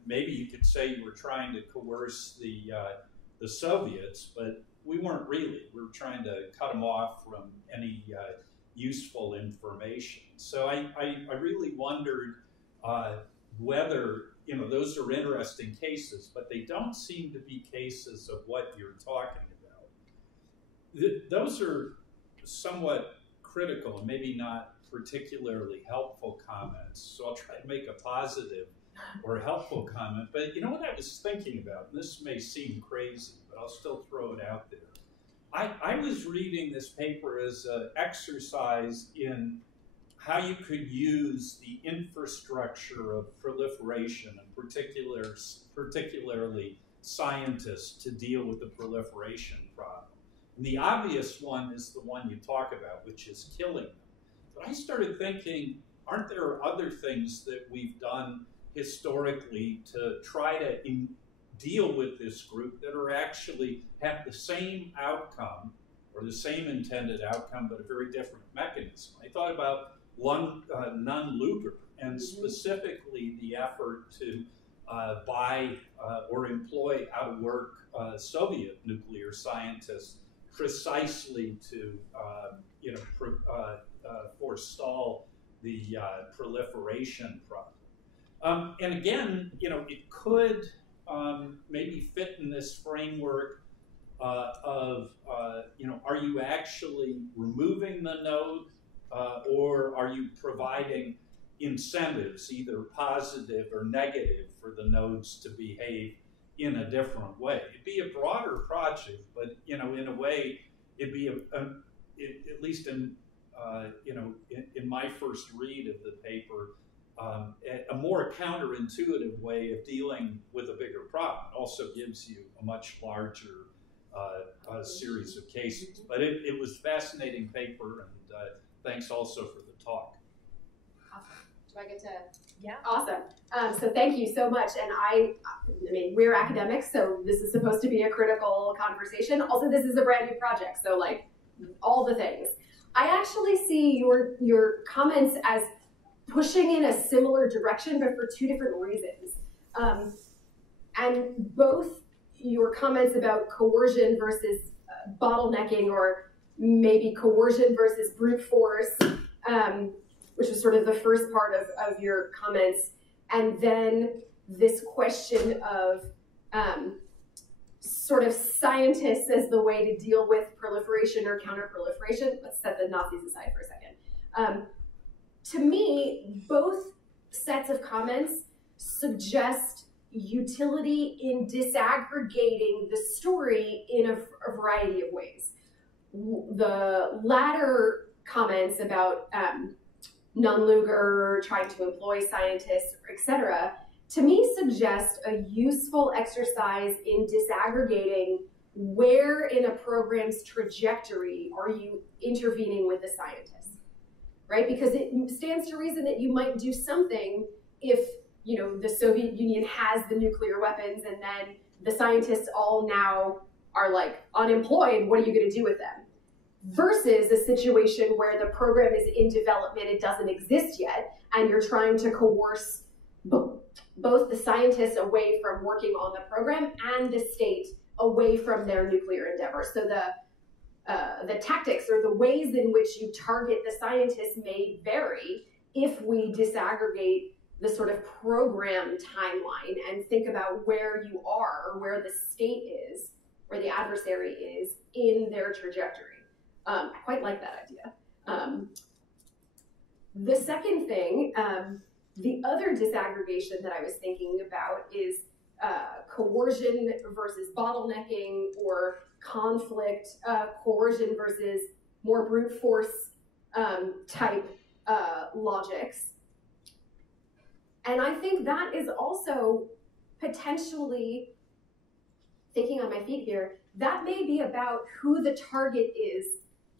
maybe you could say you were trying to coerce the Soviets, but we weren't really. We were trying to cut them off from any useful information. So I really wondered whether, those are interesting cases, but they don't seem to be cases of what you're talking about. Those are somewhat critical and maybe not particularly helpful comments, so I'll try to make a positive or helpful comment. But what I was thinking about, and this may seem crazy, but I'll still throw it out there. I was reading this paper as an exercise in how you could use the infrastructure of proliferation, and particularly scientists, to deal with the proliferation problem. And the obvious one is the one you talk about, which is killing them. But I started thinking, aren't there other things that we've done historically to try to deal with this group that are actually have the same outcome, or the same intended outcome, but a very different mechanism? I thought about Nunn and specifically the effort to buy or employ out of work Soviet nuclear scientists precisely to forestall the proliferation problem. And again, it could maybe fit in this framework of, are you actually removing the node or are you providing incentives, either positive or negative, for the nodes to behave in a different way? It'd be a broader project, but in a way, it'd be at least in my first read of the paper, a more counterintuitive way of dealing with a bigger problem. It also gives you a much larger series of cases. But it was a fascinating paper, and thanks also for the talk. Awesome. Do I get to? Yeah. Awesome. So thank you so much. And I mean, we're academics, so this is supposed to be a critical conversation. Also, this is a brand new project, so like all the things. I actually see your comments as pushing in a similar direction, but for two different reasons. And both your comments about coercion versus bottlenecking, or maybe coercion versus brute force, which was sort of the first part of your comments, and then this question of sort of scientists as the way to deal with proliferation or counter-proliferation. Let's set the Nazis aside for a second. To me, both sets of comments suggest utility in disaggregating the story in a variety of ways. The latter comments about Nunn Lugar trying to employ scientists, etc., to me suggest a useful exercise in disaggregating where in a program's trajectory are you intervening with the scientists, right? Because it stands to reason that you might do something if, the Soviet Union has the nuclear weapons and then the scientists all now are like unemployed. What are you going to do with them? Versus a situation where the program is in development, it doesn't exist yet, and you're trying to coerce both the scientists away from working on the program and the state away from their nuclear endeavor. So the tactics or the ways in which you target the scientists may vary if we disaggregate the sort of program timeline and think about where you are, or where the state is, where the adversary is in their trajectory. I quite like that idea. The second thing, the other disaggregation that I was thinking about is coercion versus bottlenecking, or conflict, coercion versus more brute force type logics. And I think that is also potentially, thinking on my feet here, that may be about who the target is,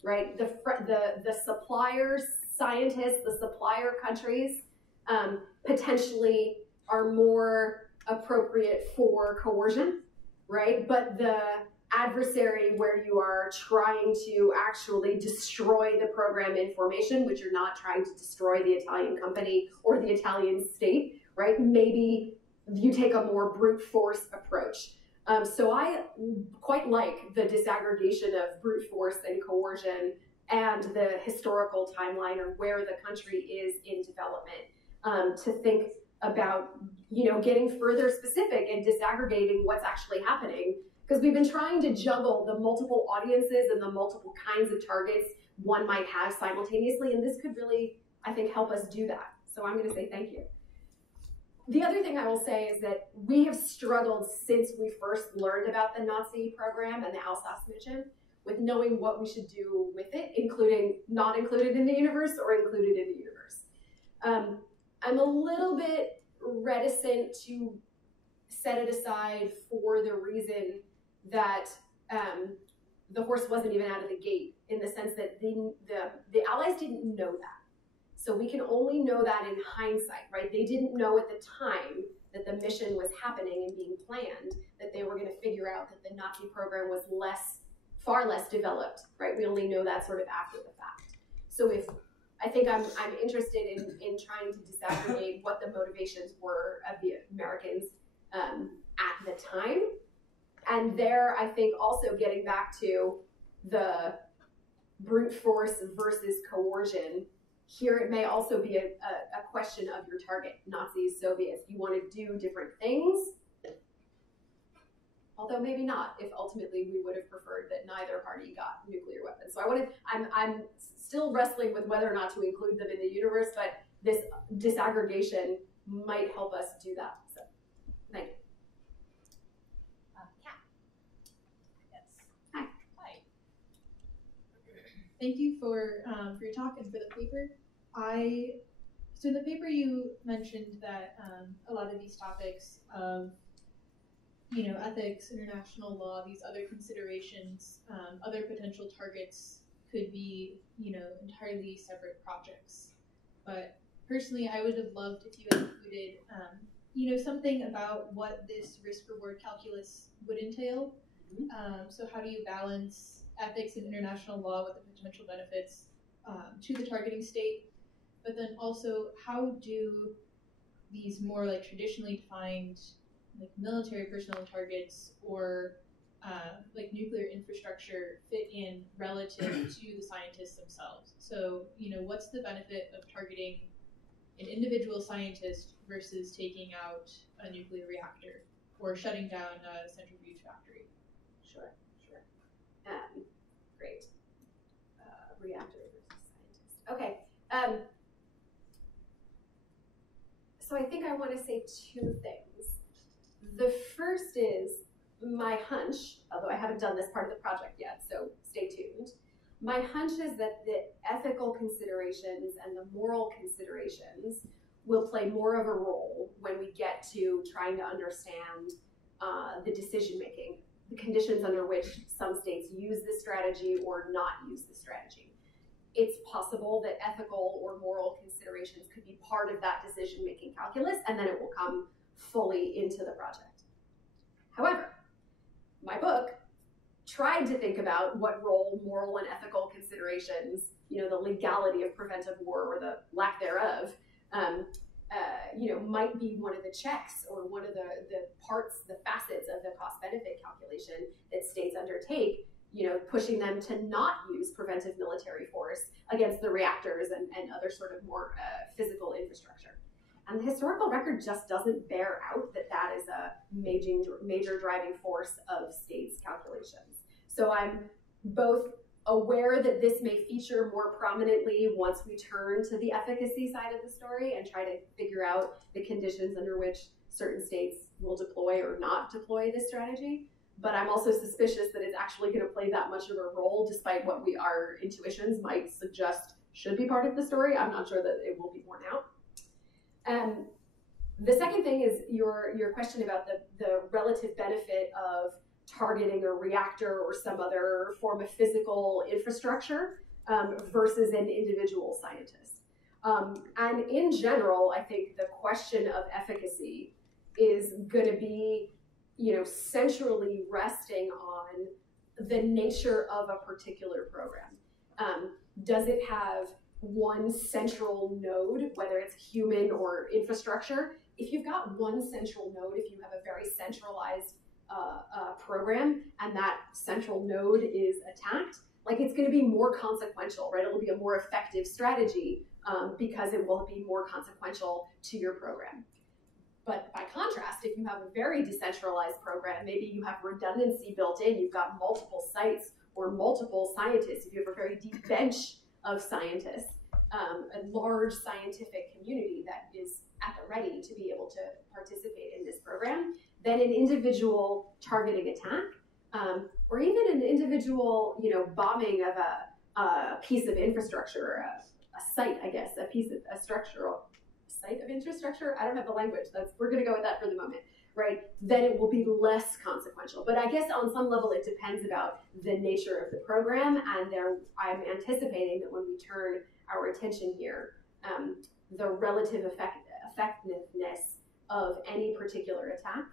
right? The suppliers, scientists, the supplier countries potentially are more appropriate for coercion, right? But the adversary where you are trying to actually destroy the program in formation, which you're not trying to destroy the Italian company or the Italian state, right? Maybe you take a more brute force approach. So I quite like the disaggregation of brute force and coercion and the historical timeline, or where the country is in development, to think about, getting further specific and disaggregating what's actually happening. Because we've been trying to juggle the multiple audiences and the multiple kinds of targets one might have simultaneously, and this could really, I think, help us do that. So I'm going to say thank you. The other thing I will say is that we have struggled since we first learned about the Nazi program and the Alsace mission with knowing what we should do with it, including not included in the universe or included in the universe. I'm a little bit reticent to set it aside for the reason that the horse wasn't even out of the gate, in the sense that the Allies didn't know that. So we can only know that in hindsight, right? They didn't know at the time that the mission was happening and being planned, that they were going to figure out that the Nazi program was far less developed, right? We only know that sort of after the fact. So if I think I'm interested in trying to disaggregate what the motivations were of the Americans at the time. And there, I think also getting back to the brute force versus coercion, here it may also be a question of your target, Nazis, Soviets. You want to do different things, although maybe not, if ultimately we would have preferred that neither party got nuclear weapons. So I'm still wrestling with whether or not to include them in the universe, but this disaggregation might help us do that. So, thank you. Kat. Yes. Hi. Hi. Thank you for your talk and for the paper. So in the paper you mentioned that a lot of these topics of ethics, international law, these other considerations, other potential targets could be, entirely separate projects. But personally, I would have loved if you had included, something about what this risk-reward calculus would entail. So how do you balance ethics and international law with the potential benefits to the targeting state? But then also, how do these more traditionally defined military personnel targets or nuclear infrastructure fit in relative to the scientists themselves? So, what's the benefit of targeting an individual scientist versus taking out a nuclear reactor or shutting down a centrifuge factory? Sure. Great. Reactor versus scientist. Okay. So I think I want to say two things. The first is my hunch, although I haven't done this part of the project yet, so stay tuned. My hunch is that the ethical considerations and the moral considerations will play more of a role when we get to trying to understand the decision-making, the conditions under which some states use this strategy or not use the strategy. It's possible that ethical or moral considerations could be part of that decision-making calculus, and then it will come fully into the project. However, my book tried to think about what role moral and ethical considerations, the legality of preventive war or the lack thereof, might be one of the checks or one of the parts, the facets of the cost-benefit calculation that states undertake, pushing them to not use preventive military force against the reactors and other sort of more physical infrastructure. And the historical record just doesn't bear out that that is a major driving force of states' calculations. So I'm both aware that this may feature more prominently once we turn to the efficacy side of the story and try to figure out the conditions under which certain states will deploy or not deploy this strategy. But I'm also suspicious that it's actually going to play that much of a role, despite what our intuitions might suggest should be part of the story. I'm not sure that it will be borne out. The second thing is your question about the relative benefit of targeting a reactor or some other form of physical infrastructure versus an individual scientist. And in general, I think the question of efficacy is going to be, centrally resting on the nature of a particular program. Does it have one central node, whether it's human or infrastructure? If you've got one central node, if you have a very centralized program and that central node is attacked, it's going to be more consequential, right? It'll be a more effective strategy because it will be more consequential to your program. But by contrast, if you have a very decentralized program, maybe you have redundancy built in, you've got multiple sites or multiple scientists, if you have a very deep bench of scientists, a large scientific community that is at the ready to be able to participate in this program, then an individual targeting attack, or even an individual, bombing of a piece of infrastructure, a site, I guess, a structural site of infrastructure. I don't have the language. We're going to go with that for the moment, right? Then it will be less consequential. But I guess on some level it depends about the nature of the program, and I'm anticipating that when we turn our attention here, the relative effectiveness of any particular attack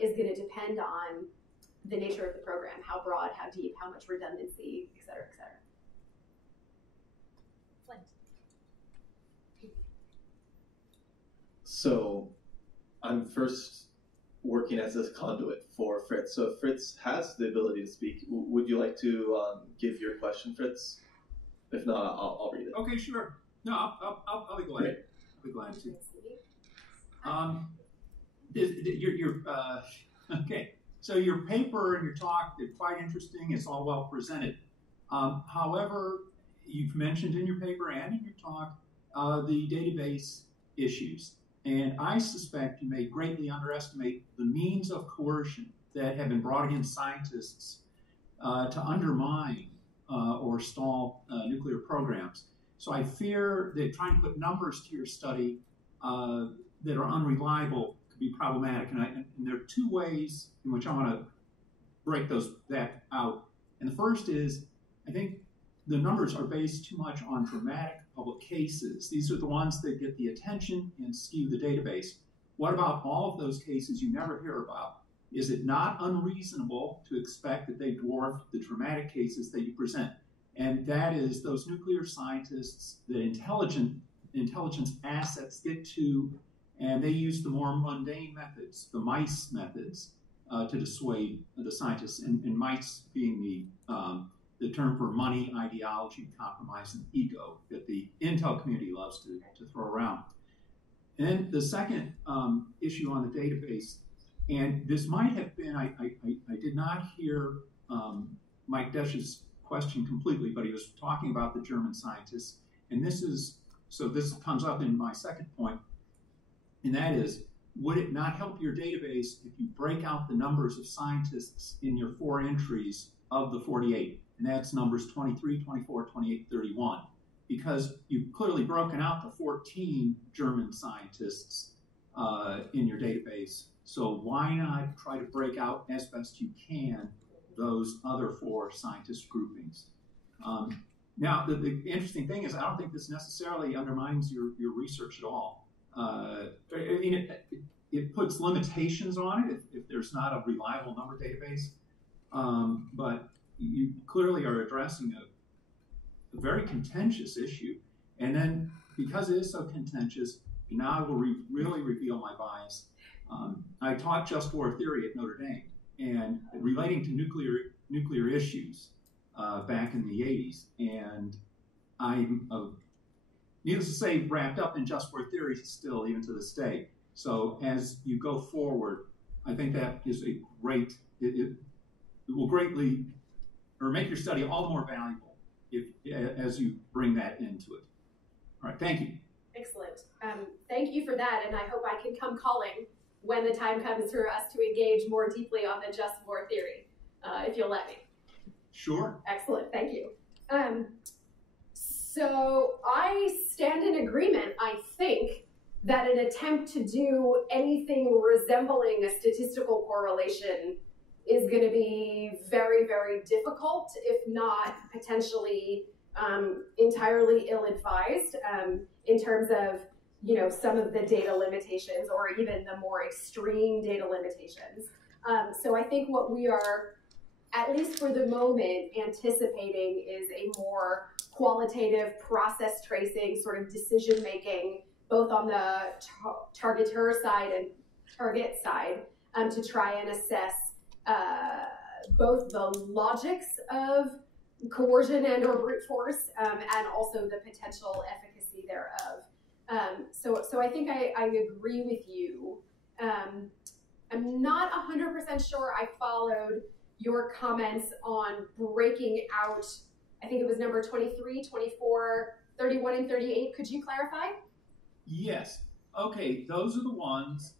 is going to depend on the nature of the program, how broad, how deep, how much redundancy, et cetera, et cetera. Flint. So I'm first working as a conduit for Fritz. So if Fritz has the ability to speak, would you like to give your question, Fritz? If not, I'll read it. Okay, sure. No, I'll be glad. Great. I'll be glad to. Okay. So your paper and your talk, they're quite interesting. It's all well presented. However, you've mentioned in your paper and in your talk the database issues. And I suspect you may greatly underestimate the means of coercion that have been brought against scientists to undermine or stall nuclear programs. So I fear that trying to put numbers to your study that are unreliable could be problematic. And there are two ways in which I want to break that out. And the first is, I think the numbers are based too much on dramatic public cases. These are the ones that get the attention and skew the database. What about all of those cases you never hear about? Is it not unreasonable to expect that they dwarf the dramatic cases that you present? And that is those nuclear scientists, the intelligence assets get to, and they use the more mundane methods, the mice methods, to dissuade the scientists, and mice being the term for money, ideology, compromise, and ego that the intel community loves to throw around. And then the second issue on the database, and this might have been, I did not hear Mike Desch's question completely, but he was talking about the German scientists. And this comes up in my second point, and that is, would it not help your database if you break out the numbers of scientists in your 4 entries of the 48? And that's numbers 23, 24, 28, 31. Because you've clearly broken out the 14 German scientists in your database. So why not try to break out as best you can those other 4 scientist groupings? Now, the interesting thing is, I don't think this necessarily undermines your research at all. I mean, it puts limitations on it if there's not a reliable number database. But you clearly are addressing a very contentious issue. And then, because it is so contentious, now I will really reveal my bias. I taught just war theory at Notre Dame, and relating to nuclear issues back in the 80s. And I'm, needless to say, wrapped up in just war theory still, even to this day. So as you go forward, I think that is a great, it will greatly, or make your study all the more valuable as you bring that into it. All right, thank you. Excellent. Thank you for that, and I hope I can come calling when the time comes for us to engage more deeply on the just war theory, if you'll let me. Sure. Excellent, thank you. So I stand in agreement, I think, that an attempt to do anything resembling a statistical correlation is going to be very, very difficult, if not potentially entirely ill-advised in terms of, you know, some of the data limitations or even the more extreme data limitations. So I think what we are, at least for the moment, anticipating is a more qualitative process tracing sort of decision making, both on the targeter side and target side, to try and assess both the logics of coercion and or brute force, and also the potential efficacy thereof. So I think I agree with you. I'm not 100% sure I followed your comments on breaking out, I think it was number 23, 24, 31, and 38. Could you clarify? Yes. Okay, those are the ones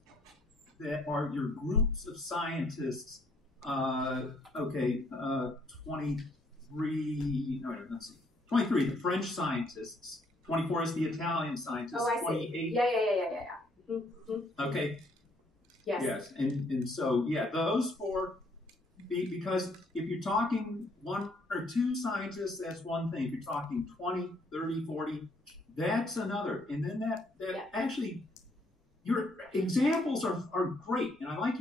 that are your groups of scientists. 23, no, let's see. 23, the French scientists. 24 is the Italian scientists. Oh, I 28. See. Yeah. Mm-hmm. Okay. Yes. Yes, and so, yeah, those 4, because if you're talking 1 or 2 scientists, that's one thing. If you're talking 20, 30, 40, that's another. And then that actually, your examples are great. And I like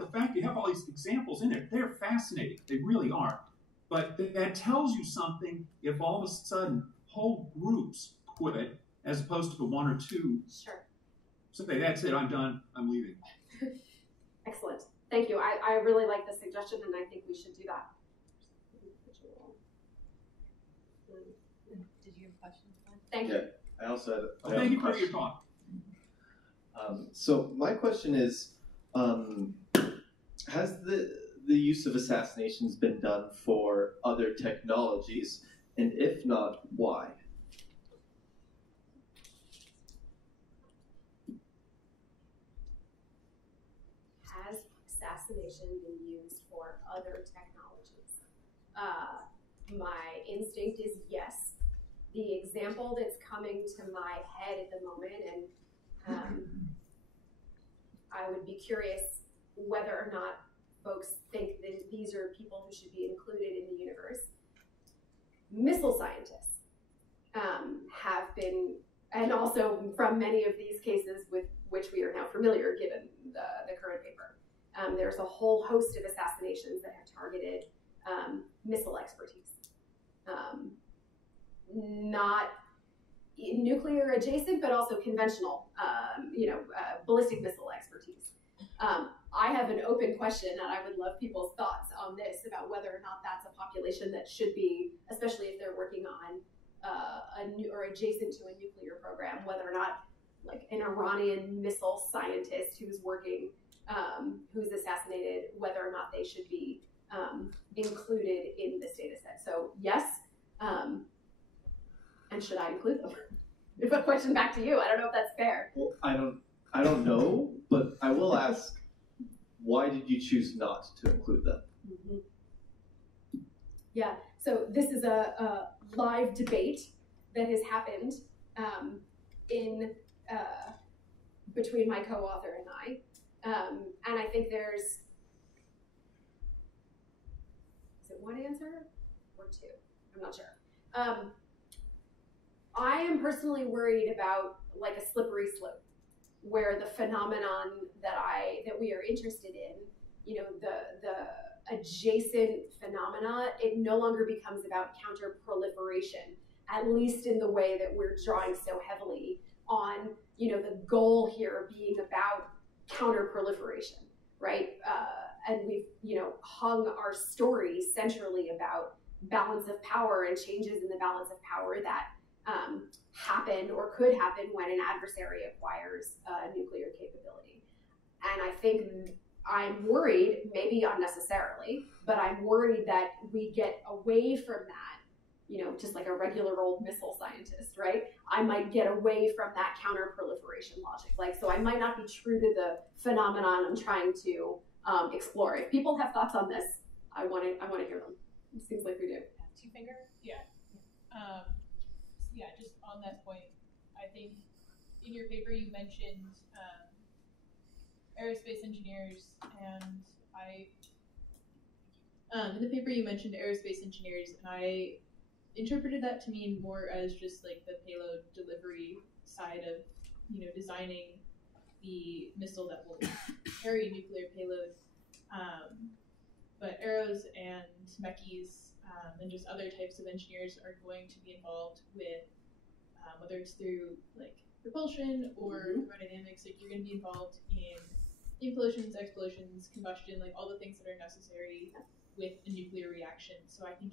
the fact you have all these examples in there. They're fascinating. They really are. But that tells you something if all of a sudden whole groups quit as opposed to the 1 or 2. Sure. So that's it. I'm done. I'm leaving. Excellent. Thank you. I really like the suggestion, and I think we should do that. Did you have questions? Thank you. Yeah, I also had Well, thank you for your talk. So my question is, has the use of assassinations been done for other technologies, and if not, why? Has assassination been used for other technologies? My instinct is yes. The example that's coming to my head at the moment, and I would be curious whether or not folks think that these are people who should be included in the universe. Missile scientists have been, and also from many of these cases with which we are now familiar given the current paper, there's a whole host of assassinations that have targeted missile expertise. Not nuclear adjacent, but also conventional, ballistic missile expertise. I have an open question, and I would love people's thoughts on this about whether or not that's a population that should be, especially if they're working on or adjacent to a nuclear program, whether or not like an Iranian missile scientist who's working, who's assassinated, whether or not they should be included in this data set. So yes, and should I include them? If a question back to you, I don't know if that's fair. Well, I don't know, but I will ask, why did you choose not to include them? Mm-hmm. Yeah, so this is a live debate that has happened between my co-author and I. And I think there's, is it one answer or two? I'm not sure. I am personally worried about like a slippery slope, where the phenomenon that we are interested in, the adjacent phenomena, it no longer becomes about counter-proliferation, at least in the way that we're drawing so heavily on, the goal here being about counter-proliferation, right? And we've, hung our story centrally about balance of power and changes in the balance of power that happen or could happen when an adversary acquires nuclear capability. And I think I'm worried, maybe unnecessarily, but I'm worried that we get away from that, just like a regular old missile scientist, right? I might get away from that counter-proliferation logic. So I might not be true to the phenomenon I'm trying to explore. If people have thoughts on this, I want to hear them. It seems like we do. Two finger? Yeah. Yeah, just on that point, I think in your paper you mentioned aerospace engineers, and in the paper you mentioned aerospace engineers, and I interpreted that to mean more as just like the payload delivery side of, designing the missile that will carry nuclear payload. But aeros and mechies and just other types of engineers are going to be involved with, whether it's through like propulsion or aerodynamics, like you're going to be involved in implosions, explosions, combustion, like all the things that are necessary with a nuclear reaction. So I think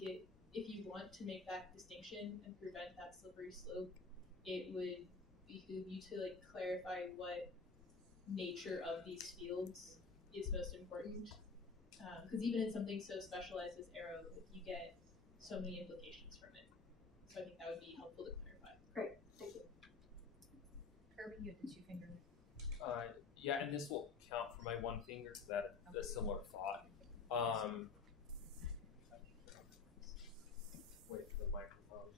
if you want to make that distinction and prevent that slippery slope, it would behoove you to like clarify what nature of these fields is most important. Because even in something so specialized as aero, you get so many implications from it. So I think that would be helpful to clarify. Great, thank you. Kirby, you have the two finger. Yeah, and this will count for my one finger because that a similar thought. Wait for the microphone.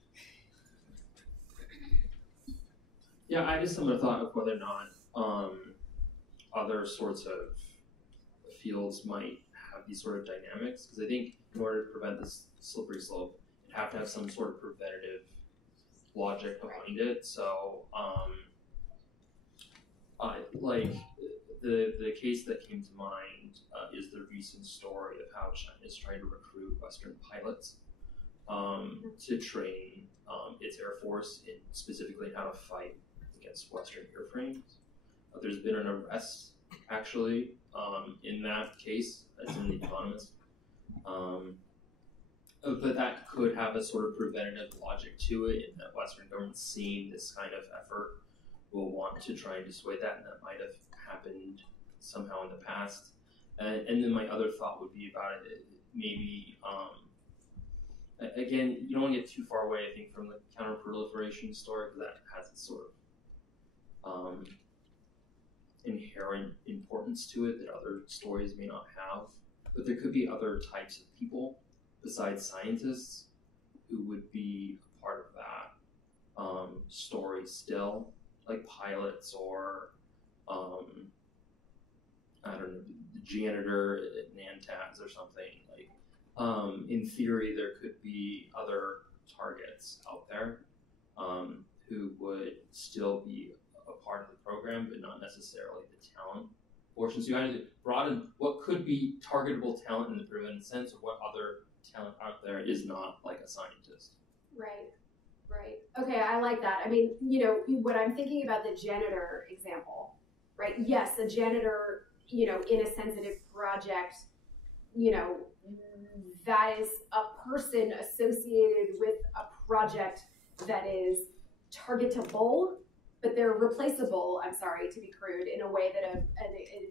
Yeah, I had a similar thought of whether or not other sorts of fields might have these sort of dynamics, because I think in order to prevent this slippery slope, you'd have to have some sort of preventative logic behind it. So, like the case that came to mind is the recent story of how China is trying to recruit Western pilots to train its Air Force in specifically how to fight against Western airframes. There's been an arrest, actually, in that case, as in The Economist. But that could have a sort of preventative logic to it, in that Western governments seeing this kind of effort will want to try and dissuade that, and that might have happened somehow in the past. And then my other thought would be about it, maybe, again, you don't want to get too far away, I think, from the counterproliferation story, because that has its sort of inherent importance to it that other stories may not have. But there could be other types of people besides scientists who would be a part of that story still, like pilots or I don't know, the janitor at Nantas or something. Like, in theory, there could be other targets out there who would still be a part of the program, but not necessarily the talent portion. So you have to broaden what could be targetable talent in the preventive sense, or what other talent out there is not like a scientist. Right. Okay, I like that. I mean, you know, when I'm thinking about the janitor example, right? Yes, a janitor, you know, in a sensitive project, you know, that is a person associated with a project that is targetable, but they're replaceable, I'm sorry to be crude, in a way that an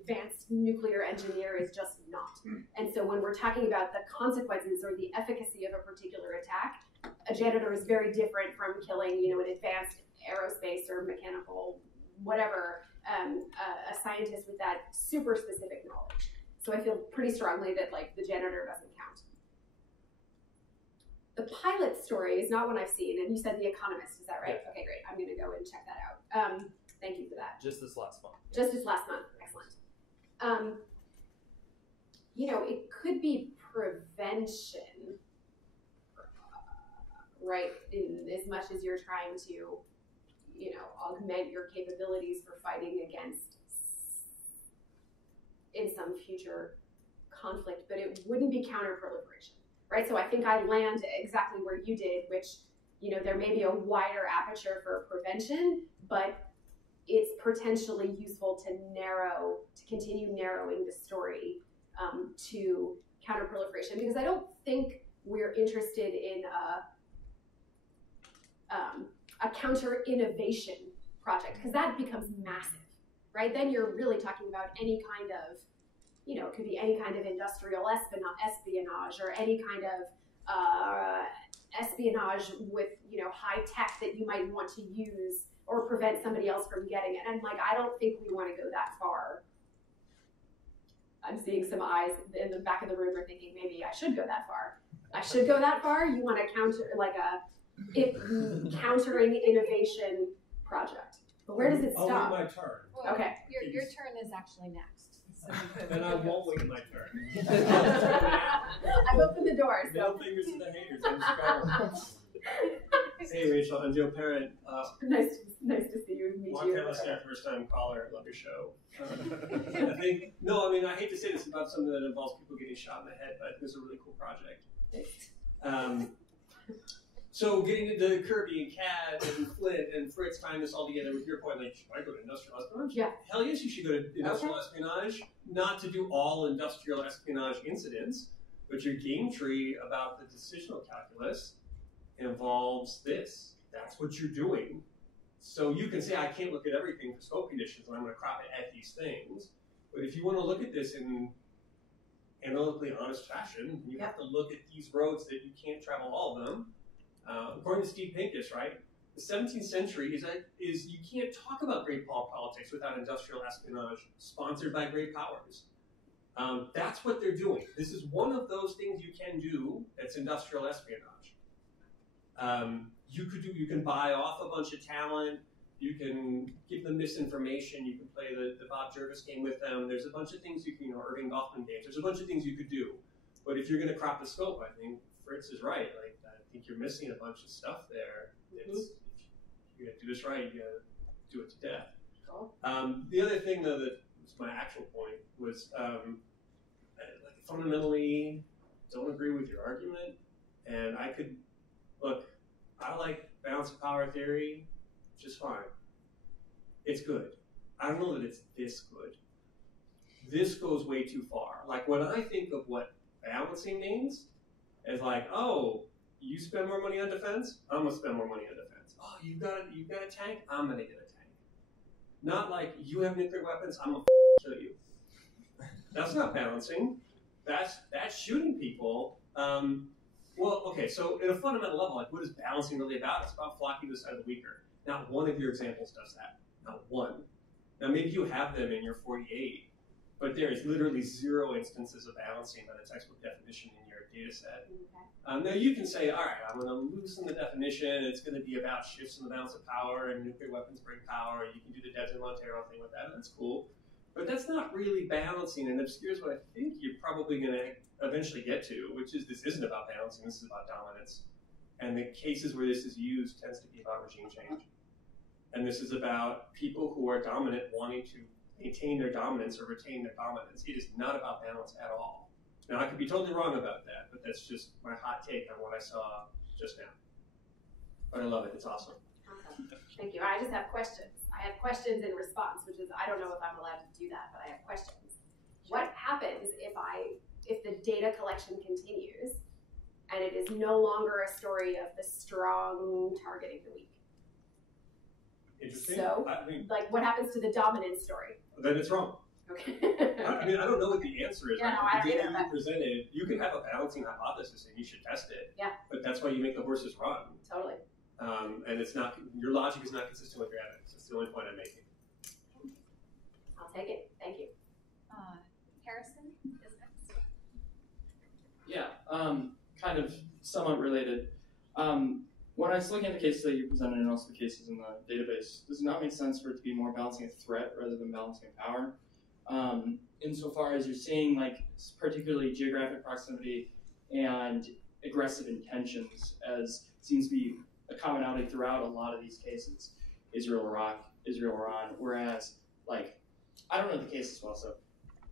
advanced nuclear engineer is just not. And so when we're talking about the consequences or the efficacy of a particular attack, a janitor is very different from killing, you know, an advanced aerospace or mechanical, whatever, a scientist with that super specific knowledge. So I feel pretty strongly that, like, the janitor doesn't count. The pilot story is not one I've seen, and you said The Economist, is that right? Yeah. Okay, great. I'm going to go and check that out. Thank you for that. Just this last month. Just this last month. Excellent. You know, it could be prevention, right? In as much as you're trying to, you know, augment your capabilities for fighting against in some future conflict, but it wouldn't be counterproliferation, right? So I think I land exactly where you did, which, you know, there may be a wider aperture for prevention, but it's potentially useful to continue narrowing the story to counterproliferation, because I don't think we're interested in a counter-innovation project, because that becomes massive, right? Then you're really talking about any kind of, you know, it could be any kind of industrial espionage or any kind of espionage with, you know, high tech that you might want to use or prevent somebody else from getting it. And, like, I don't think we want to go that far. I'm seeing some eyes in the back of the room are thinking maybe I should go that far. I should go that far? You want to counter, like countering innovation project. But where does it stop? I'll wait my turn. Well, Okay. Your turn is actually next. So Then I won't wait my turn. I've opened the door. Middle fingers to the haters. I'm strong. Hey Rachel, I'm Joe Parent. Nice to see you. Meet Long you. time listener, first time caller. Love your show. I hate to say this about something that involves people getting shot in the head, but I think it's a really cool project. So getting into Kirby and Cad and Flint and Fritz tying this all together with your point, like, should I go to industrial espionage? Yeah. Hell yes, you should go to industrial espionage. Not to do all industrial espionage incidents, but your game tree about the decisional calculus involves this. That's what you're doing. So you can say, I can't look at everything for scope conditions, and I'm going to crop it at these things. But if you want to look at this in analytically honest fashion, you have to look at these roads that you can't travel all of them. According to Steve Pincus, right, the 17th century is you can't talk about great politics without industrial espionage sponsored by great powers. That's what they're doing. This is one of those things you can do that's industrial espionage. You can buy off a bunch of talent. You can give them misinformation. You can play the Bob Jervis game with them. There's a bunch of things you can, Irving Goffman games. There's a bunch of things you could do. But if you're going to crop the scope, I think Fritz is right. Like, I think you're missing a bunch of stuff there. If you're going to do this right, you got to do it to death. Cool. The other thing, though, that was my actual point was, fundamentally don't agree with your argument. And I like balance of power theory just fine. It's good. I don't know that it's this good. This goes way too far. Like when I think of what balancing means, it's like, oh, you spend more money on defense, I'm gonna spend more money on defense. Oh, you got a tank, I'm gonna get a tank. Not like you have nuclear weapons, I'm gonna kill you. That's not balancing. That's shooting people. Well, okay, so at a fundamental level, like what is balancing really about? It's about flocking to the side of the weaker. Not one of your examples does that. Not one. Now maybe you have them in your 48, but there is literally 0 instances of balancing on a textbook definition in your data set. Okay. Now you can say, all right, I'm going to loosen the definition. It's going to be about shifts in the balance of power and nuclear weapons bring power. You can do the Desmond-Montero thing with that, and that's cool. But that's not really balancing and obscures what I think you're probably going to eventually get to, which is this isn't about balancing, this is about dominance. And the cases where this is used tends to be about regime change. And this is about people who are dominant wanting to maintain their dominance or retain their dominance. It is not about balance at all. Now, I could be totally wrong about that, but that's just my hot take on what I saw just now. But I love it. It's awesome. Awesome. Thank you. I just have questions. I have questions in response, which is, I don't know if I'm allowed to do that, but I have questions. What happens if the data collection continues and it is no longer a story of the strong targeting the weak? Interesting. So, I mean, like, what happens to the dominance story? then it's wrong. Okay. I mean, I don't know what the answer is. Yeah, right? no, I The don't data either, you presented, you can have a balancing hypothesis and you should test it. Yeah. But that's why you make the horses run. Totally. And it's not, your logic is not consistent with your evidence. That's the only point I'm making. I'll take it. Thank you. Harrison is next. Yeah, kind of somewhat related. When I was looking at the cases that you presented and also the cases in the database, does it not make sense for it to be more balancing a threat rather than balancing a power? Insofar as you're seeing like particularly geographic proximity and aggressive intentions as seems to be a commonality throughout a lot of these cases, Israel, Iraq, Israel, Iran, whereas like, I don't know the case as well, so,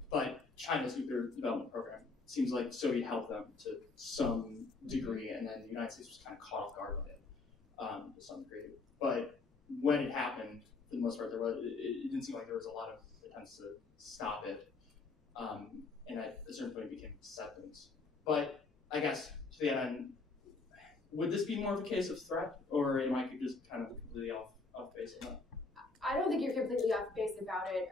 but China's nuclear development program seems like Soviet helped them to some degree, and then the United States was kind of caught off guard by it to some degree. But when it happened, for the most part, it didn't seem like there was a lot of attempts to stop it, and at a certain point it became acceptance. But I guess to the end, would this be more of a case of threat, or am I just kind of completely off base on that? I don't think you're completely off base about it.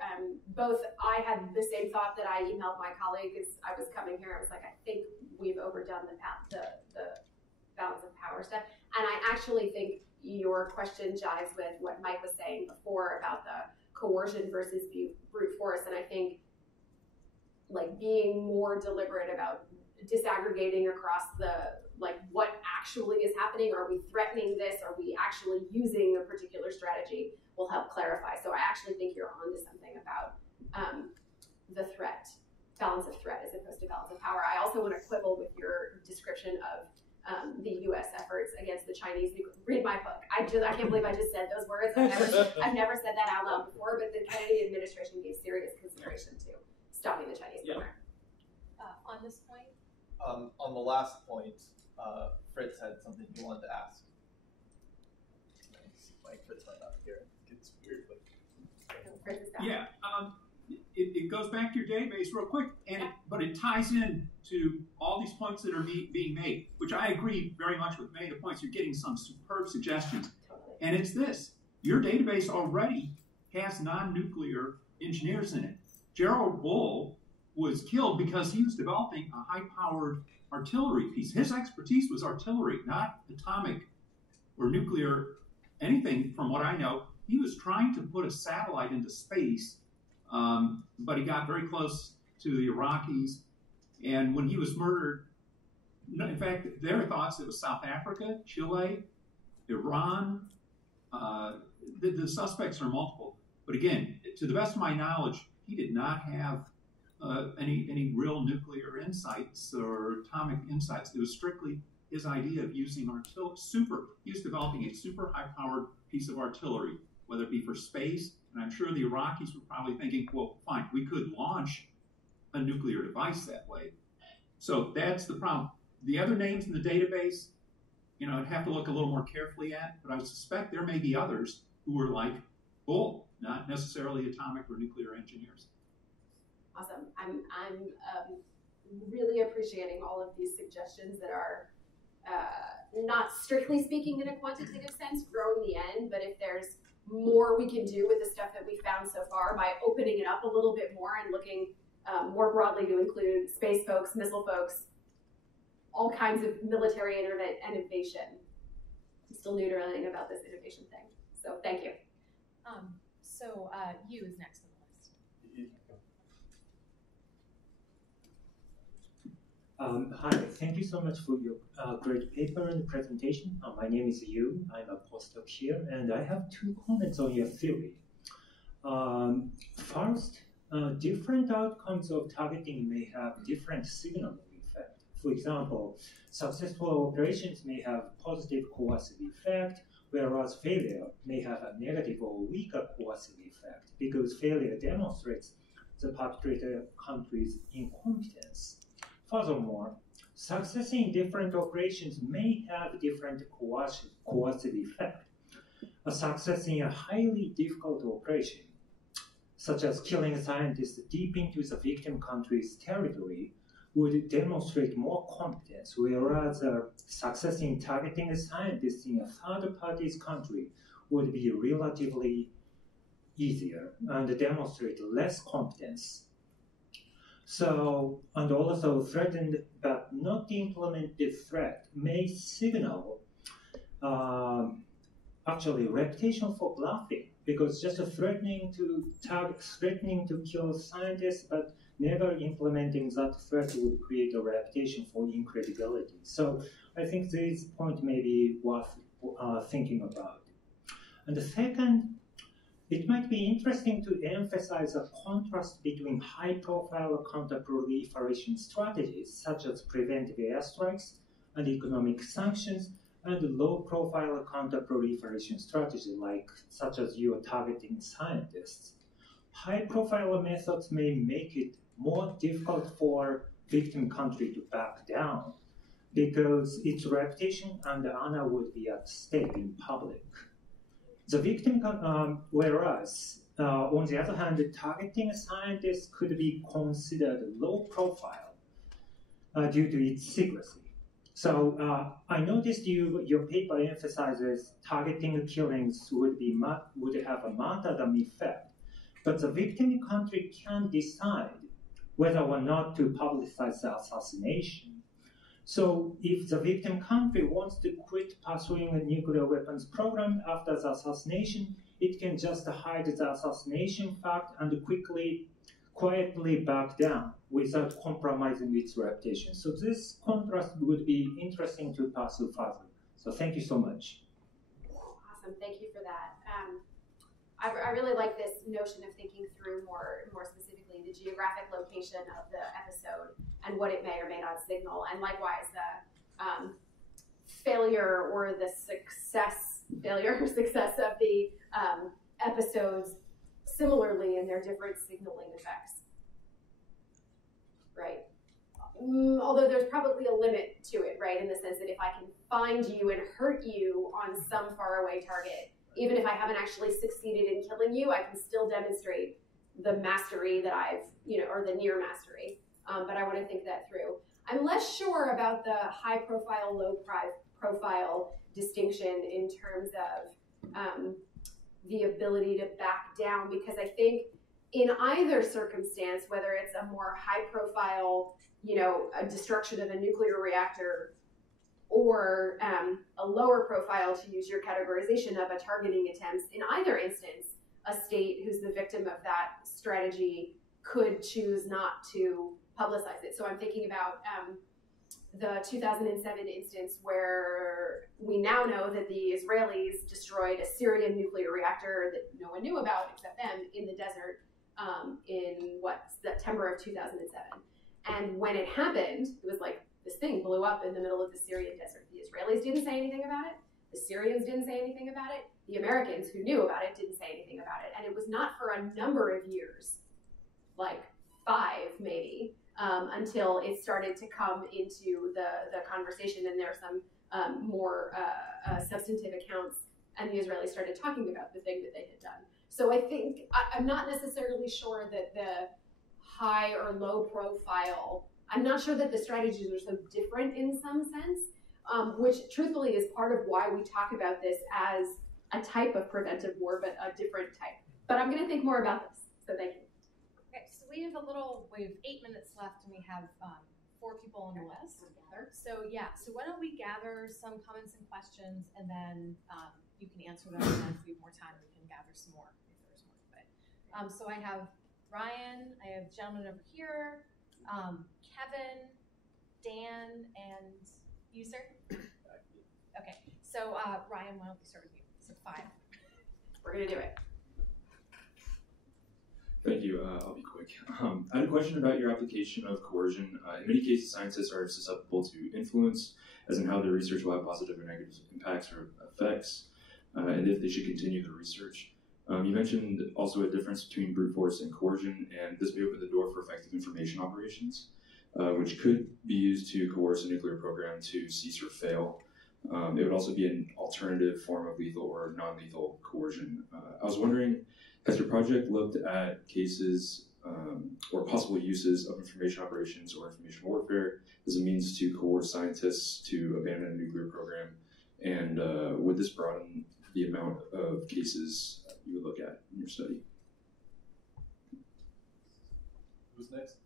Both, I had the same thought that I emailed my colleague as I was coming here. I was like, I think we've overdone the balance of power stuff. And I actually think your question jives with what Mike was saying before about the coercion versus brute force. And I think like being more deliberate about disaggregating across the, like what actually is happening. Are we threatening this? Are we actually using a particular strategy? Will help clarify. So I actually think you're onto something about the threat, balance of threat as opposed to balance of power. I also want to quibble with your description of the U.S. efforts against the Chinese. Read my book. I can't believe I just said those words. I've never said that out loud before, but the Kennedy administration gave serious consideration to stopping the Chinese program. On this point? On the last point, Fritz had something he wanted to ask. Like Fritz might not hear it. It's weird, but yeah, it goes back to your database real quick, but it ties in to all these points that are being made, which I agree very much with many of the points. You're getting some superb suggestions, and it's this: your database already has non-nuclear engineers in it. Gerald Bull was killed because he was developing a high-powered artillery piece. His expertise was artillery, not atomic or nuclear anything, from what I know. He was trying to put a satellite into space, but he got very close to the Iraqis. And when he was murdered, in fact, there are thoughts it was South Africa, Chile, Iran. The suspects are multiple. But again, to the best of my knowledge, he did not have any real nuclear insights or atomic insights. It was strictly his idea of using artillery. He was developing a super high-powered piece of artillery, whether it be for space, and I'm sure the Iraqis were probably thinking, well, fine, we could launch a nuclear device that way. So that's the problem. The other names in the database, I'd have to look a little more carefully at, but I would suspect there may be others who were like Cool. Not necessarily atomic or nuclear engineers. Awesome. I'm really appreciating all of these suggestions that are not strictly speaking in a quantitative sense, growing the end, but if there's more we can do with the stuff that we found so far by opening it up a little bit more and looking more broadly to include space folks, missile folks, all kinds of military innovation. I'm still new to learning about this innovation thing. So thank you. You is next on the list. Hi, thank you so much for your great paper and presentation. My name is Yu. I'm a postdoc here, and I have 2 comments on your theory. First, different outcomes of targeting may have different signaling effect. For example, successful operations may have positive coercive effect, whereas failure may have a negative or weaker coercive effect because failure demonstrates the perpetrator country's incompetence. Furthermore, success in different operations may have different coercive effect. A success in a highly difficult operation, such as killing scientists deep into the victim country's territory, would demonstrate more competence, whereas a success in targeting a scientist in a third party's country would be relatively easier and demonstrate less competence. So, and also threatened but not implemented threat may signal actually reputation for bluffing, because just threatening to kill scientists but never implementing that threat would create a reputation for incredibility. So I think this point may be worth thinking about. And the second, it might be interesting to emphasize a contrast between high-profile counter-proliferation strategies, such as preventive airstrikes and economic sanctions, and low-profile counter-proliferation strategies, such as you are targeting scientists. High-profile methods may make it more difficult for victim country to back down, because its reputation and honor would be at stake in public. The victim, whereas, on the other hand, targeting scientists could be considered low profile due to its secrecy. So I noticed your paper emphasizes targeting killings would have a martyrdom effect, but the victim country can decide whether or not to publicize the assassination. So if the victim country wants to quit pursuing a nuclear weapons program after the assassination, it can just hide the assassination fact and quietly back down without compromising its reputation. So this contrast would be interesting to pursue further. So thank you so much. Awesome, thank you for that. I really like this notion of thinking through more specifically the geographic location of the episode and what it may or may not signal, and likewise the failure or success of the episodes similarly in their different signaling effects, right? Although there's probably a limit to it, right, in the sense that if I can find you and hurt you on some faraway target, even if I haven't actually succeeded in killing you, I can still demonstrate the mastery that or the near mastery. But I want to think that through. I'm less sure about the high profile, low profile distinction in terms of the ability to back down, because I think in either circumstance, whether it's a more high profile, a destruction of a nuclear reactor, or a lower profile, to use your categorization of a targeting attempt, in either instance, a state who's the victim of that strategy could choose not to publicize it. So I'm thinking about the 2007 instance where we now know that the Israelis destroyed a Syrian nuclear reactor that no one knew about except them in the desert in September of 2007. And when it happened, it was like this thing blew up in the middle of the Syrian desert. The Israelis didn't say anything about it. The Syrians didn't say anything about it. The Americans who knew about it didn't say anything about it. And it was not for a number of years, like 5 maybe, until it started to come into the conversation, and there are some more substantive accounts, and the Israelis started talking about the thing that they had done. So I think, I'm not necessarily sure that the high or low profile, I'm not sure that the strategies are so different in some sense, which truthfully is part of why we talk about this as a type of preventive war, but a different type. But I'm gonna think more about this, so thank you. Okay, so we have 8 minutes left and we have 4 people on the list. So yeah, so why don't we gather some comments and questions and then you can answer them, and then if we have more time, we can gather some more if there's more. But so I have Ryan, I have a gentleman over here, Kevin, Dan, and you, sir? Okay, so Ryan, why don't we start with you? So 5. We're gonna do it. Thank you. I'll be quick. I had a question about your application of coercion. In many cases, scientists are susceptible to influence, as in how their research will have positive or negative impacts or effects, and if they should continue the research. You mentioned also a difference between brute force and coercion, and this may open the door for effective information operations, which could be used to coerce a nuclear program to cease or fail. It would also be an alternative form of lethal or non-lethal coercion. I was wondering, has your project looked at cases or possible uses of information operations or information warfare as a means to coerce scientists to abandon a nuclear program? And would this broaden the amount of cases you would look at in your study? Who's next?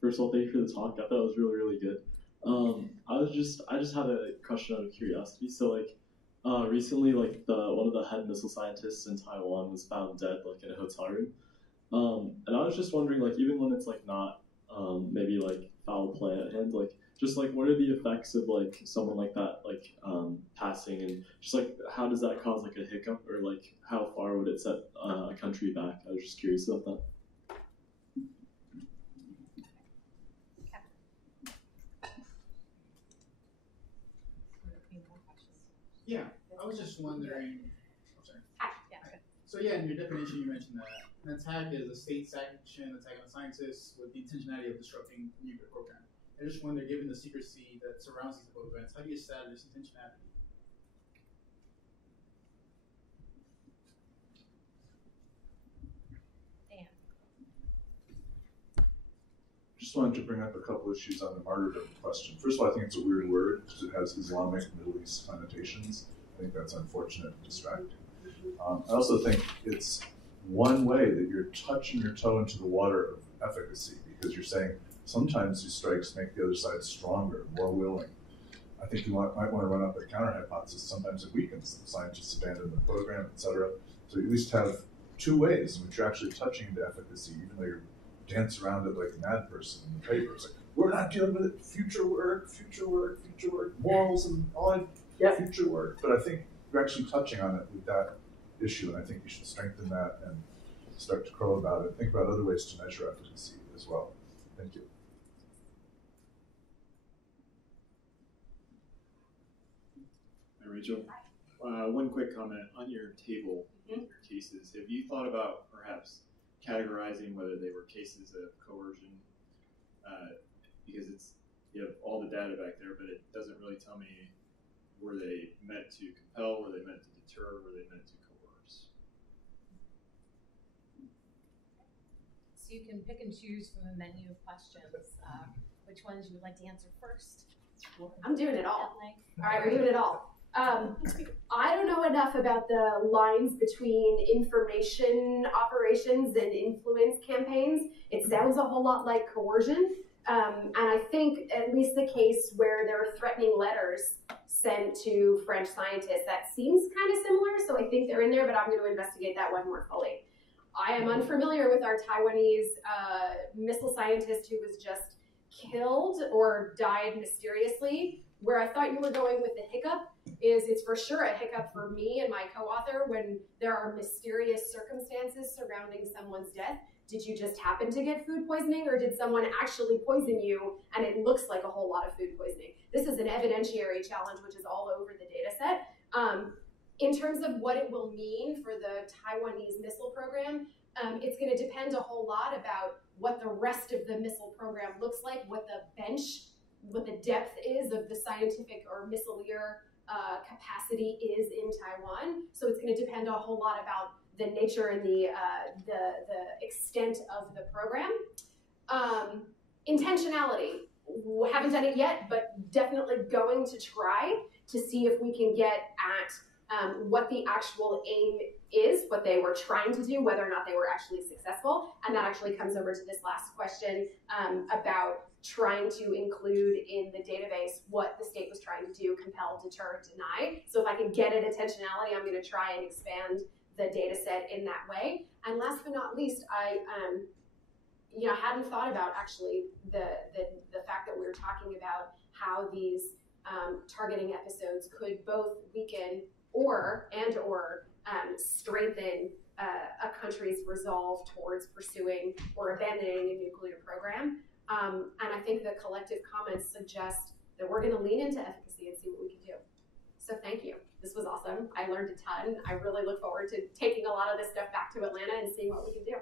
First of all, thank you for the talk. I thought it was really, really good. I just had a question out of curiosity. So like, recently, like one of the head missile scientists in Taiwan was found dead, like in a hotel room. And I was just wondering, like, even when it's like not, maybe like foul play at hand, like, just like what are the effects of like someone like that, like passing, and just like how does that cause like a hiccup, or like how far would it set a country back? I was just curious about that. Yeah, I was just wondering. I'm sorry. Yeah, okay. So yeah, in your definition, you mentioned that an attack is a state-sanctioned attack on scientists with the intentionality of disrupting the nuclear program. I just wonder, given the secrecy that surrounds these type of events, how do you establish intentionality? Dan. Just wanted to bring up a couple issues on the martyrdom question. First of all, I think it's a weird word because it has Islamic Middle East connotations. I think that's unfortunate and distracting. I also think it's one way that you're touching your toe into the water of efficacy, because you're saying sometimes these strikes make the other side stronger, more willing. I think you might want to run up a counter hypothesis. Sometimes it weakens them. Scientists abandon the program, etc. So you at least have 2 ways in which you're actually touching into efficacy, even though you're dance around it like a mad person in the paper. It's like, we're not dealing with it. Future work, morals and all that, future work. But I think you're actually touching on it with that issue, and I think you should strengthen that and start to crow about it. Think about other ways to measure efficacy as well. Thank you. Hi, Rachel. One quick comment on your table, your cases. Have you thought about perhaps categorizing whether they were cases of coercion? Because you have all the data back there, but it doesn't really tell me, were they meant to compel, were they meant to deter, were they meant to coerce? So you can pick and choose from a menu of questions. Which ones you would like to answer first? I'm doing it all. All right, we're doing it all. I don't know enough about the lines between information operations and influence campaigns. It sounds a whole lot like coercion. And I think at least the case where there are threatening letters sent to French scientists, that seems kind of similar. So I think they're in there, but I'm going to investigate that one more fully. I am unfamiliar with our Taiwanese missile scientist who was just killed or died mysteriously. Where I thought you were going with the hiccup is it's for sure a hiccup for me and my co-author when there are mysterious circumstances surrounding someone's death. Did you just happen to get food poisoning, or did someone actually poison you and it looks like a whole lot of food poisoning? This is an evidentiary challenge, which is all over the data set. In terms of what it will mean for the Taiwanese missile program, it's going to depend a whole lot about what the rest of the missile program looks like, what the bench, what the depth is of the scientific or missileer capacity is in Taiwan. So it's going to depend a whole lot about the nature and the extent of the program. Intentionality. We haven't done it yet, but definitely going to try to see if we can get at what the actual aim is, what they were trying to do, whether or not they were actually successful. And that actually comes over to this last question about trying to include in the database what the state was trying to do, compel, deter, deny. So if I can get at intentionality, I'm going to try and expand the data set in that way. And last but not least, I hadn't thought about actually the fact that we were talking about how these targeting episodes could both weaken or strengthen a country's resolve towards pursuing or abandoning a nuclear program. And I think the collective comments suggest that we're going to lean into efficacy and see what we can do. So thank you. This was awesome. I learned a ton. I really look forward to taking a lot of this stuff back to Atlanta and seeing what we can do.